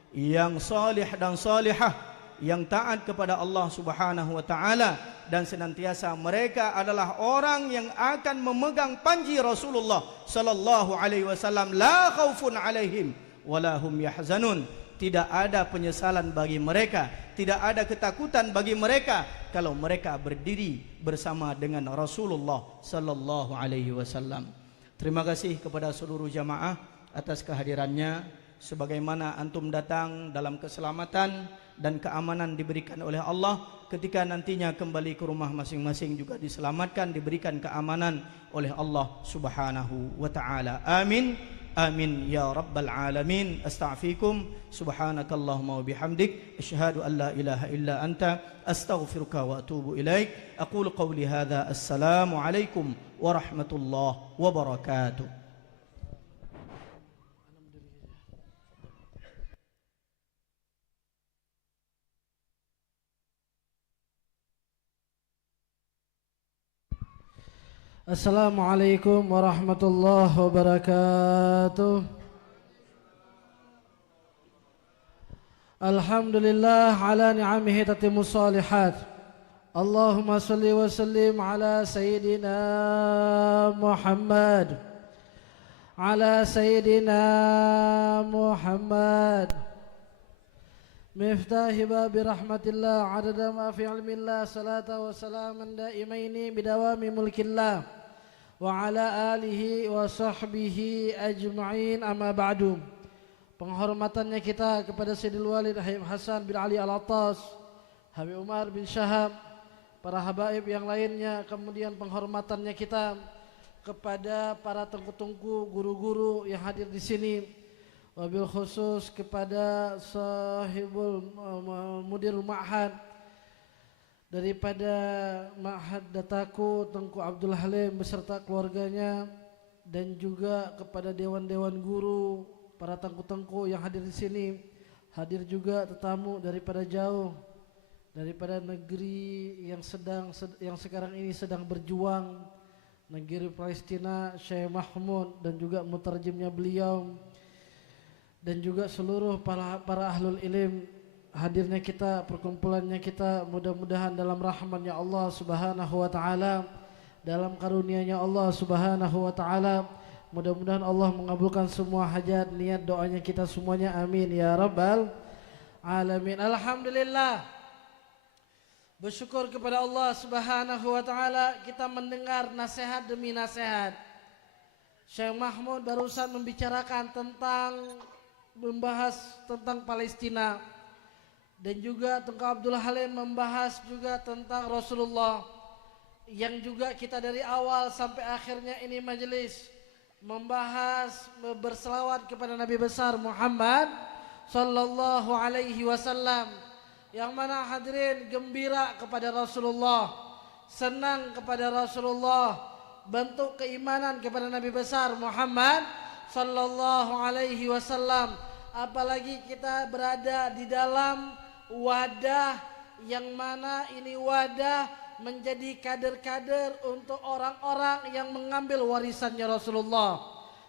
yang salih dan salihah, yang taat kepada Allah Subhanahu wa taala, dan senantiasa mereka adalah orang yang akan memegang panji Rasulullah sallallahu alaihi wasallam. La khaufun alaihim wala hum yahzanun. Tidak ada penyesalan bagi mereka, tidak ada ketakutan bagi mereka kalau mereka berdiri bersama dengan Rasulullah sallallahu alaihi wasallam. Terima kasih kepada seluruh jamaah atas kehadirannya. Sebagaimana antum datang dalam keselamatan dan keamanan diberikan oleh Allah, ketika nantinya kembali ke rumah masing-masing juga diselamatkan, diberikan keamanan oleh Allah Subhanahu wa taala. Amin. Amin ya rabbal alamin. Astaghfirukum subhanakallahumma wa bihamdik asyhadu an la ilaha illa anta astaghfiruka wa atubu ilaik. Aqulu qawli hadza. Assalamu alaikum warahmatullahi wabarakatuh. Assalamualaikum warahmatullahi wabarakatuh. Alhamdulillah ala ni'amihi tatimmus salihat. Allahumma salli wa sallim ala sayyidina Muhammad. Ala sayyidina Muhammad. Miftahi babi rahmatillah adada ma fi ilmillah salata wa salaman daimaini bidawami mulkillah wa ala alihi wa sahbihi ajma'in amma ba'du. Penghormatannya kita kepada Sayyidil Walid Habib Hasan bin Ali Al-Attas, Habib Umar bin Syahab, para habaib yang lainnya. Kemudian penghormatannya kita kepada para tengku-tengku, guru-guru yang hadir di sini. Wabil khusus kepada sahibul mudir ma'had daripada Ma'had Dataku Tengku Abdul Halim beserta keluarganya, dan juga kepada dewan-dewan guru, para tengku-tengku yang hadir di sini. Hadir juga tetamu daripada jauh, daripada negeri yang sekarang ini sedang berjuang, negeri Palestina, Syekh Mahmud dan juga mutarjimnya beliau, dan juga seluruh para ahlul ilm. Hadirnya kita, perkumpulannya kita, mudah-mudahan dalam rahman-Nya Allah Subhanahu wa taala, dalam karunia-Nya Allah Subhanahu wa taala, mudah-mudahan Allah mengabulkan semua hajat, niat, doanya kita semuanya. Amin ya rabbal alamin. Alhamdulillah, bersyukur kepada Allah Subhanahu wa taala, kita mendengar nasihat demi nasihat. Syekh Mahmud barusan membicarakan membahas tentang Palestina, dan juga Tengku Abdul Halim membahas juga tentang Rasulullah, yang juga kita dari awal sampai akhirnya ini majelis membahas berselawat kepada Nabi besar Muhammad sallallahu alaihi wasallam, yang mana hadirin gembira kepada Rasulullah, senang kepada Rasulullah, bentuk keimanan kepada Nabi besar Muhammad sallallahu alaihi wasallam. Apalagi kita berada di dalam wadah yang mana ini wadah menjadi kader-kader untuk orang-orang yang mengambil warisannya Rasulullah,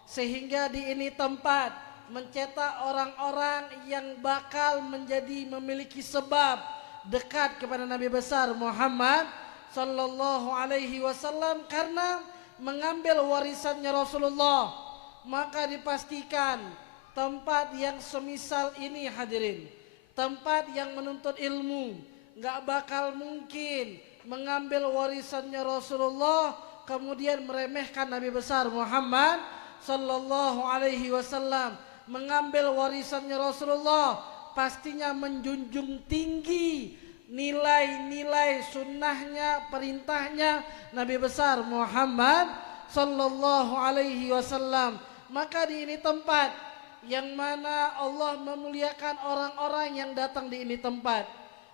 sehingga di ini tempat mencetak orang-orang yang bakal memiliki sebab dekat kepada Nabi besar Muhammad sallallahu alaihi wasallam. Karena mengambil warisannya Rasulullah, maka dipastikan tempat yang semisal ini hadirin, tempat yang menuntut ilmu, gak bakal mungkin mengambil warisannya Rasulullah kemudian meremehkan Nabi besar Muhammad sallallahu alaihi wasallam. Mengambil warisannya Rasulullah pastinya menjunjung tinggi nilai-nilai sunnahnya, perintahnya Nabi besar Muhammad sallallahu alaihi wasallam. Maka di ini tempat yang mana Allah memuliakan orang-orang yang datang di ini tempat,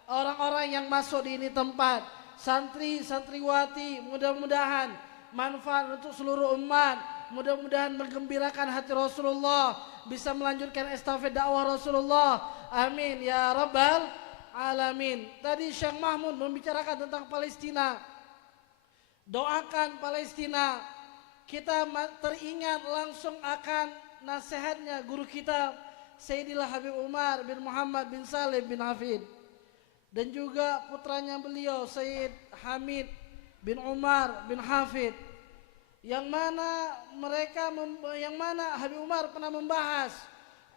orang-orang yang masuk di ini tempat, santri santriwati, mudah-mudahan manfaat untuk seluruh umat, mudah-mudahan menggembirakan hati Rasulullah, bisa melanjutkan estafet dakwah Rasulullah. Amin ya rabbal alamin. Tadi Syekh Mahmud membicarakan tentang Palestina, doakan Palestina. Kita teringat langsung akan nasihatnya guru kita Sayyidil Habib Umar bin Muhammad bin Salim bin Hafid, dan juga putranya beliau Sayyid Hamid bin Umar bin Hafid, yang mana Habib Umar pernah membahas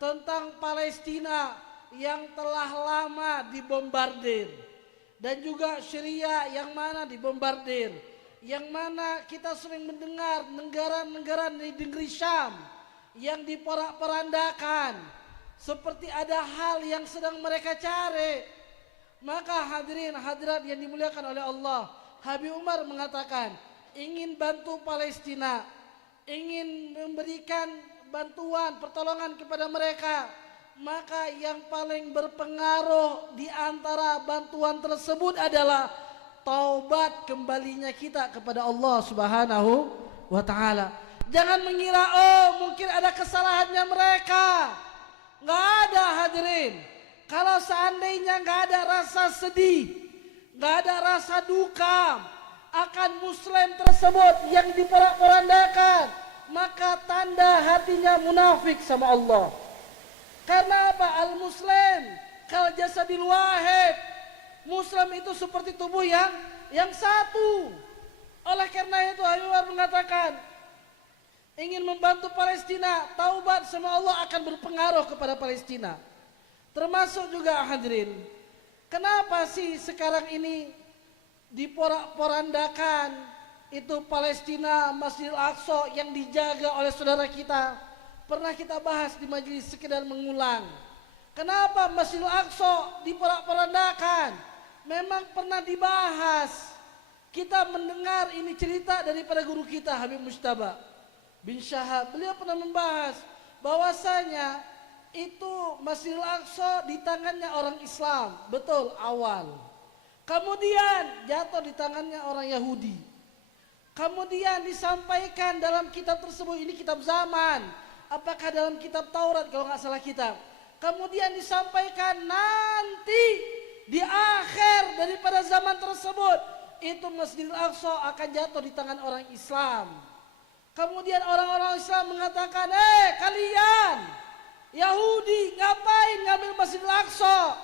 tentang Palestina yang telah lama dibombardir, dan juga Syria yang mana dibombardir, yang mana kita sering mendengar negara-negara di negeri Syam yang diporak-porandakan, seperti ada hal yang sedang mereka cari. Maka hadirin hadirat yang dimuliakan oleh Allah, Habib Umar mengatakan ingin bantu Palestina, ingin memberikan bantuan pertolongan kepada mereka, maka yang paling berpengaruh di antara bantuan tersebut adalah taubat kembalinya kita kepada Allah Subhanahu wa taala. Jangan mengira mungkin ada kesalahannya mereka. Nggak ada hadirin. Kalau seandainya nggak ada rasa sedih, nggak ada rasa duka, akan muslim tersebut yang diporak-porandakan, maka tanda hatinya munafik sama Allah. Karena apa? Al-muslim kal jasadil wahid. Muslim itu seperti tubuh yang satu. Oleh karena itu Habib Umar mengatakan, ingin membantu Palestina, taubat sama Allah akan berpengaruh kepada Palestina. Termasuk juga hadirin, kenapa sih sekarang ini diporak-porandakan itu Palestina, Masjidil Aqsa yang dijaga oleh saudara kita? Pernah kita bahas di majelis, sekedar mengulang. Kenapa Masjidil Aqsa diporak-porandakan? Memang pernah dibahas. Kita mendengar ini cerita daripada guru kita Habib Mujtaba bin Syahab. Beliau pernah membahas bahwasanya itu Masjidil Aqsa di tangannya orang Islam, betul, awal. Kemudian jatuh di tangannya orang Yahudi. Kemudian disampaikan dalam kitab tersebut, ini kitab zaman, apakah dalam kitab Taurat kalau nggak salah kitab. Kemudian disampaikan nanti di akhir daripada zaman tersebut itu Masjidil Aqsa akan jatuh di tangan orang Islam. Kemudian orang-orang Islam mengatakan, kalian Yahudi ngapain ngambil Masjidil Aqsa?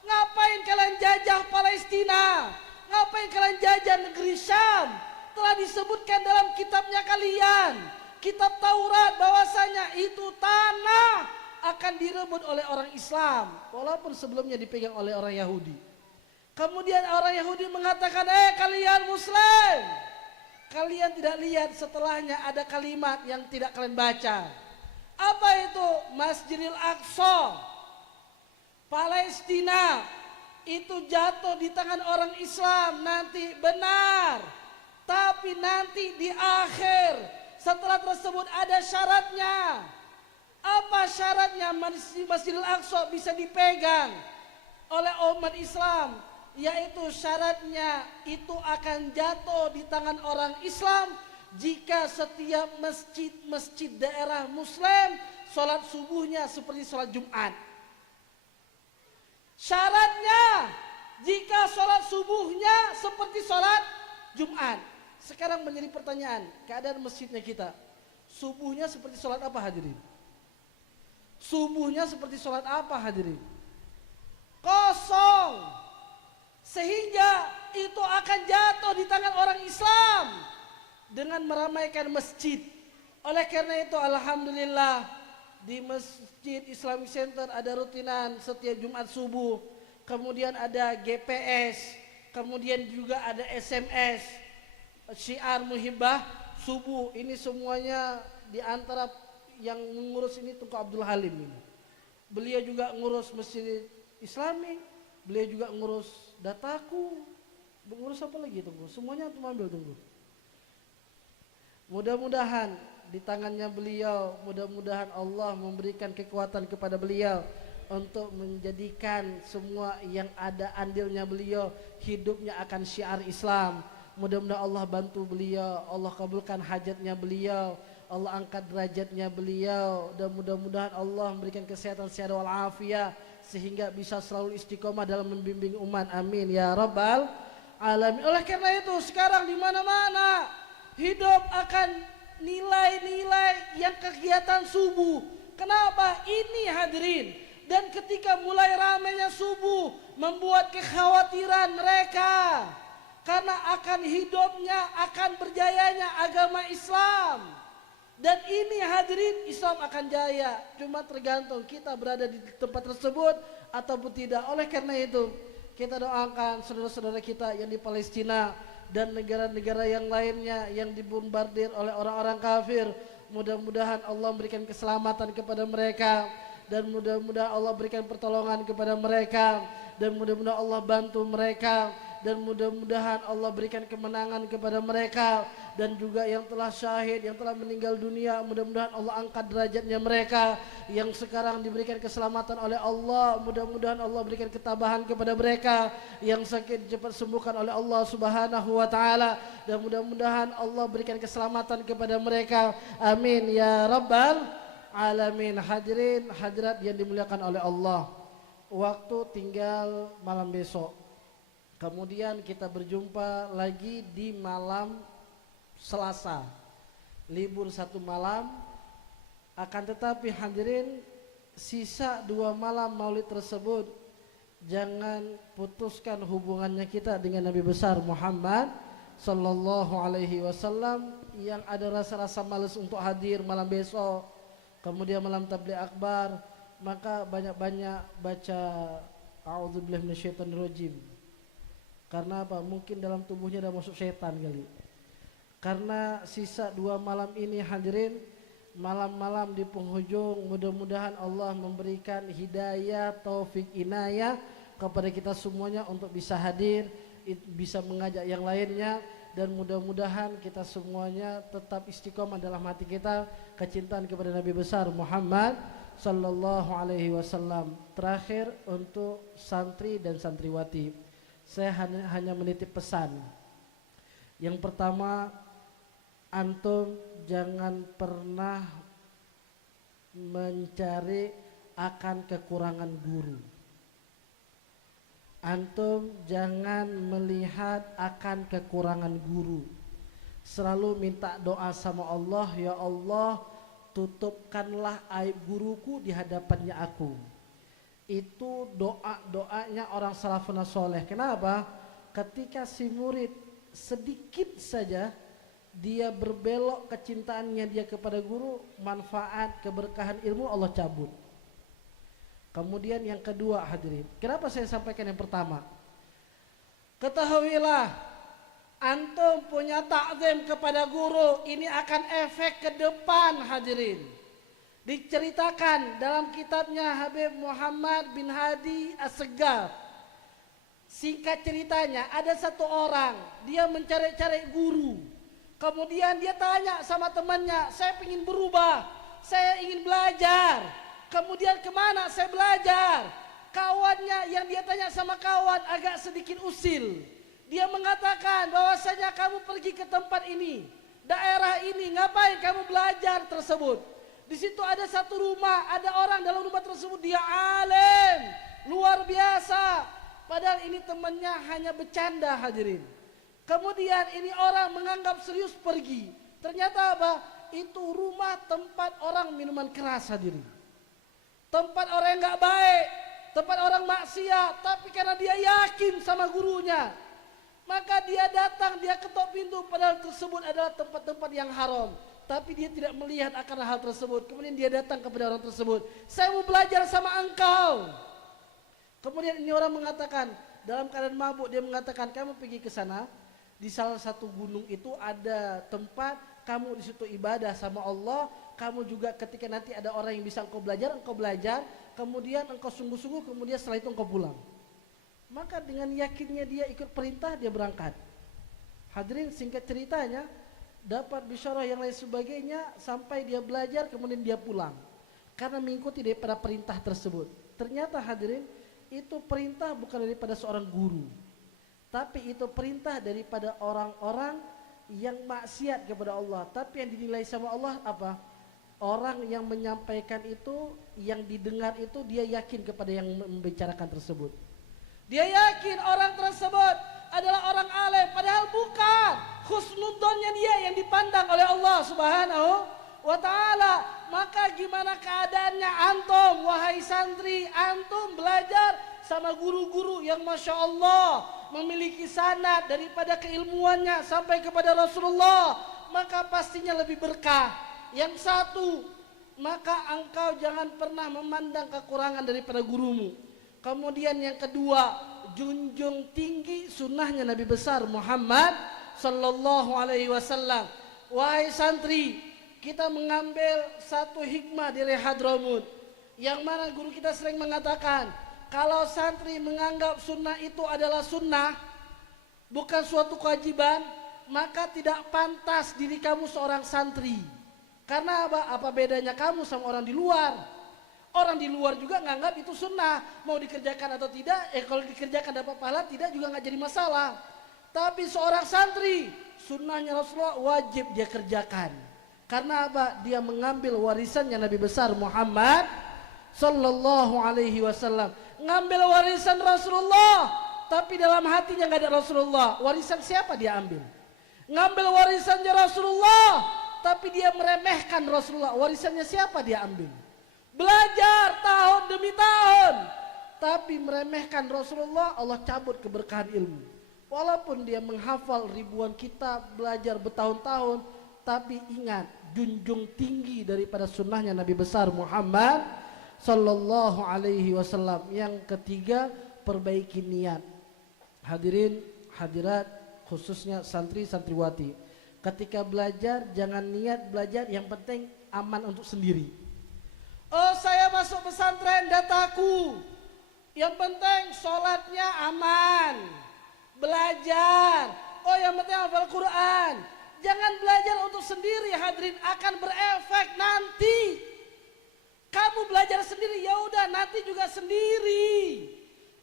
Ngapain kalian jajah Palestina? Ngapain kalian jajah negeri Syam? Telah disebutkan dalam kitabnya kalian, kitab Taurat, bahwasanya itu tanah akan direbut oleh orang Islam, walaupun sebelumnya dipegang oleh orang Yahudi. Kemudian orang Yahudi mengatakan, kalian Muslim, kalian tidak lihat setelahnya ada kalimat yang tidak kalian baca. Apa itu? Masjidil Aqsa, Palestina itu jatuh di tangan orang Islam nanti, benar. Tapi nanti di akhir setelah tersebut ada syaratnya. Apa syaratnya Masjidil Aqsa bisa dipegang oleh umat Islam? Yaitu syaratnya itu akan jatuh di tangan orang Islam jika setiap masjid daerah Muslim sholat subuhnya seperti sholat Jumat. Syaratnya jika sholat subuhnya seperti sholat Jumat. Sekarang menjadi pertanyaan, keadaan masjidnya kita, subuhnya seperti sholat apa hadirin? Subuhnya seperti sholat apa hadirin? Kosong. Sehingga itu akan jatuh di tangan orang Islam dengan meramaikan masjid. Oleh karena itu alhamdulillah di Masjid Islamic Center ada rutinan setiap Jumat subuh. Kemudian ada GPS, kemudian juga ada SMS, syiar muhibbah subuh. Ini semuanya di antara yang mengurus ini Tunku Abdul Halim ini. Beliau juga ngurus Masjid Islami, beliau juga ngurus dataku, mengurus apa lagi Tunggu? Semuanya untuk ambil Tunggu. Mudah-mudahan di tangannya beliau, mudah-mudahan Allah memberikan kekuatan kepada beliau untuk menjadikan semua yang ada andilnya beliau hidupnya akan syiar Islam. Mudah-mudahan Allah bantu beliau, Allah kabulkan hajatnya beliau, Allah angkat derajatnya beliau, dan mudah-mudahan Allah memberikan kesehatan sehat walafiat sehingga bisa selalu istiqomah dalam membimbing umat. Amin ya rabbal alamin. Oleh karena itu sekarang di mana-mana hidup akan nilai-nilai yang kegiatan subuh. Kenapa? Ini hadirin. Dan ketika mulai ramainya subuh membuat kekhawatiran mereka karena akan hidupnya, akan berjayanya agama Islam. Dan ini hadirin, Islam akan jaya, cuma tergantung kita berada di tempat tersebut ataupun tidak. Oleh karena itu kita doakan saudara-saudara kita yang di Palestina dan negara-negara yang lainnya yang dibombardir oleh orang-orang kafir. Mudah-mudahan Allah memberikan keselamatan kepada mereka, dan mudah-mudahan Allah berikan pertolongan kepada mereka, dan mudah-mudahan Allah bantu mereka, dan mudah-mudahan Allah berikan kemenangan kepada mereka. Dan juga yang telah syahid, yang telah meninggal dunia, mudah-mudahan Allah angkat derajatnya mereka. Yang sekarang diberikan keselamatan oleh Allah, mudah-mudahan Allah berikan ketabahan kepada mereka. Yang sakit cepat sembuhkan oleh Allah subhanahu wa ta'ala, dan mudah-mudahan Allah berikan keselamatan kepada mereka. Amin ya rabbal alamin. Hadirin hadirat yang dimuliakan oleh Allah, waktu tinggal malam besok. Kemudian kita berjumpa lagi di malam Selasa, libur 1 malam. Akan tetapi hadirin, sisa 2 malam maulid tersebut jangan putuskan hubungannya kita dengan Nabi besar Muhammad sallallahu alaihi wasallam. Yang ada rasa-rasa malas untuk hadir malam besok, kemudian malam tabligh akbar, maka banyak-banyak baca a'udzubillahi minasyaitonirrajim. Karena apa? Mungkin dalam tubuhnya ada masuk setan kali. Karena sisa 2 malam ini hadirin, malam-malam di penghujung, mudah-mudahan Allah memberikan hidayah, taufik, inayah kepada kita semuanya untuk bisa hadir, bisa mengajak yang lainnya, dan mudah-mudahan kita semuanya tetap istiqomah dalam hati kita kecintaan kepada Nabi besar Muhammad sallallahu alaihi wasallam. Terakhir untuk santri dan santriwati, saya hanya menitip pesan. Yang pertama, antum jangan pernah mencari akan kekurangan guru. Antum jangan melihat akan kekurangan guru. Selalu minta doa sama Allah, ya Allah, tutupkanlah aib guruku di hadapannya aku. Itu doa-doanya orang salafun soleh. Kenapa? Ketika si murid sedikit saja dia berbelok kecintaannya dia kepada guru, manfaat keberkahan ilmu Allah cabut. Kemudian yang kedua hadirin, kenapa saya sampaikan yang pertama? Ketahuilah, antum punya takzim kepada guru, ini akan efek ke depan hadirin. Diceritakan dalam kitabnya Habib Muhammad bin Hadi As-Segaf. Singkat ceritanya, ada satu orang, dia mencari-cari guru. Kemudian dia tanya sama temannya, saya ingin berubah, saya ingin belajar. Kemudian kemana saya belajar? Kawannya yang dia tanya sama kawan agak sedikit usil. Dia mengatakan bahwasanya kamu pergi ke tempat ini, daerah ini, ngapain kamu belajar tersebut? Di situ ada satu rumah, ada orang dalam rumah tersebut, dia alim, luar biasa. Padahal ini temannya hanya bercanda hadirin. Kemudian ini orang menganggap serius pergi. Ternyata apa? Itu rumah tempat orang minuman keras hadirin. Tempat orang yang gak baik, tempat orang maksiat. Tapi karena dia yakin sama gurunya, maka dia datang, dia ketok pintu. Padahal tersebut adalah tempat-tempat yang haram. Tapi dia tidak melihat akan hal tersebut. Kemudian dia datang kepada orang tersebut, saya mau belajar sama engkau. Kemudian ini orang mengatakan, dalam keadaan mabuk, dia mengatakan, kamu pergi ke sana. Di salah satu gunung itu ada tempat, kamu di situ ibadah sama Allah. Kamu juga ketika nanti ada orang yang bisa engkau belajar, kemudian engkau sungguh-sungguh, kemudian setelah itu engkau pulang. Maka dengan yakinnya dia ikut perintah, dia berangkat. Hadirin, singkat ceritanya, dapat bisyarah yang lain sebagainya, sampai dia belajar, kemudian dia pulang. Karena mengikuti daripada perintah tersebut. Ternyata hadirin, itu perintah bukan daripada seorang guru, tapi itu perintah daripada orang-orang yang maksiat kepada Allah. Tapi yang dinilai sama Allah apa? Orang yang menyampaikan itu, yang didengar itu, dia yakin kepada yang membicarakan tersebut. Dia yakin orang tersebut adalah orang alim, padahal bukan. Husnudzonnya dia yang dipandang oleh Allah Subhanahu wa ta'ala. Maka gimana keadaannya antum, wahai santri? Antum belajar sama guru-guru yang Masya Allah memiliki sanad daripada keilmuannya sampai kepada Rasulullah, maka pastinya lebih berkah. Yang satu, maka engkau jangan pernah memandang kekurangan daripada gurumu. Kemudian yang kedua, junjung tinggi sunnahnya Nabi besar Muhammad sallallahu alaihi wasallam. Wahai santri, kita mengambil satu hikmah dari Hadramut, yang mana guru kita sering mengatakan, kalau santri menganggap sunnah itu adalah sunnah, bukan suatu kewajiban, maka tidak pantas diri kamu seorang santri. Karena apa? Apa bedanya kamu sama orang di luar? Orang di luar juga nganggap itu sunnah, mau dikerjakan atau tidak, kalau dikerjakan dapat pahala, tidak juga nggak jadi masalah. Tapi seorang santri, sunnahnya Rasulullah wajib dia kerjakan. Karena apa? Dia mengambil warisannya Nabi besar Muhammad sallallahu alaihi wasallam. Ngambil warisan Rasulullah, tapi dalam hatinya nggak ada Rasulullah, warisan siapa dia ambil? Ngambil warisannya Rasulullah, tapi dia meremehkan Rasulullah, warisannya siapa dia ambil? Belajar tahun demi tahun, tapi meremehkan Rasulullah, Allah cabut keberkahan ilmu. Walaupun dia menghafal ribuan kitab, belajar bertahun-tahun, tapi ingat, junjung tinggi daripada sunnahnya Nabi besar Muhammad sallallahu alaihi wasallam. Yang ketiga, perbaiki niat. Hadirin hadirat, khususnya santri santriwati, ketika belajar jangan niat belajar yang penting aman untuk sendiri. Oh, saya masuk pesantren dataku, yang penting sholatnya aman, belajar, oh yang penting hafal Quran. Jangan belajar untuk sendiri, hadirin, akan berefek nanti. Kamu belajar sendiri, ya udah nanti juga sendiri.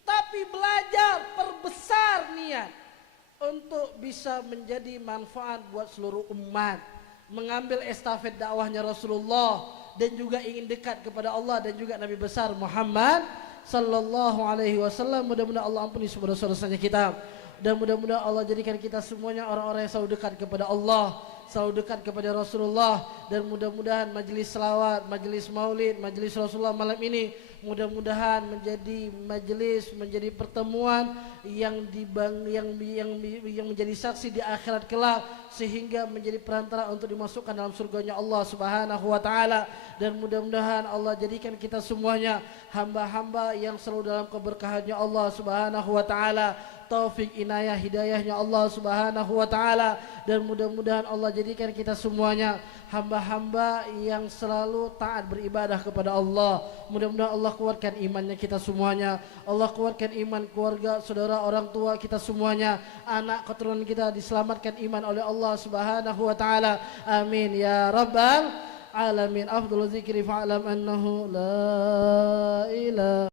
Tapi belajar, perbesar niat untuk bisa menjadi manfaat buat seluruh umat, mengambil estafet dakwahnya Rasulullah, dan juga ingin dekat kepada Allah dan juga Nabi besar Muhammad sallallahu alaihi wasallam. Mudah-mudahan Allah ampuni semua dosa-dosanya kita, dan mudah-mudahan Allah jadikan kita semuanya orang-orang yang selalu dekat kepada Allah, selalu dekat kepada Rasulullah. Dan mudah-mudahan majelis selawat, majelis maulid, majelis Rasulullah malam ini mudah-mudahan menjadi majelis, menjadi pertemuan yang menjadi saksi di akhirat kelak, sehingga menjadi perantara untuk dimasukkan dalam surganya Allah Subhanahu wa taala. Dan mudah-mudahan Allah jadikan kita semuanya hamba-hamba yang selalu dalam keberkahannya Allah Subhanahu wa taala, taufik inayah hidayahnya Allah Subhanahu wa taala. Dan mudah-mudahan Allah jadikan kita semuanya hamba-hamba yang selalu taat beribadah kepada Allah. Mudah-mudahan Allah kuatkan imannya kita semuanya, Allah kuatkan iman keluarga, saudara, orang tua kita semuanya, anak keturunan kita diselamatkan iman oleh Allah Subhanahu wa taala. Amin ya rabbal alamin. Afdhalul zikri fa'lam annahu la ilaha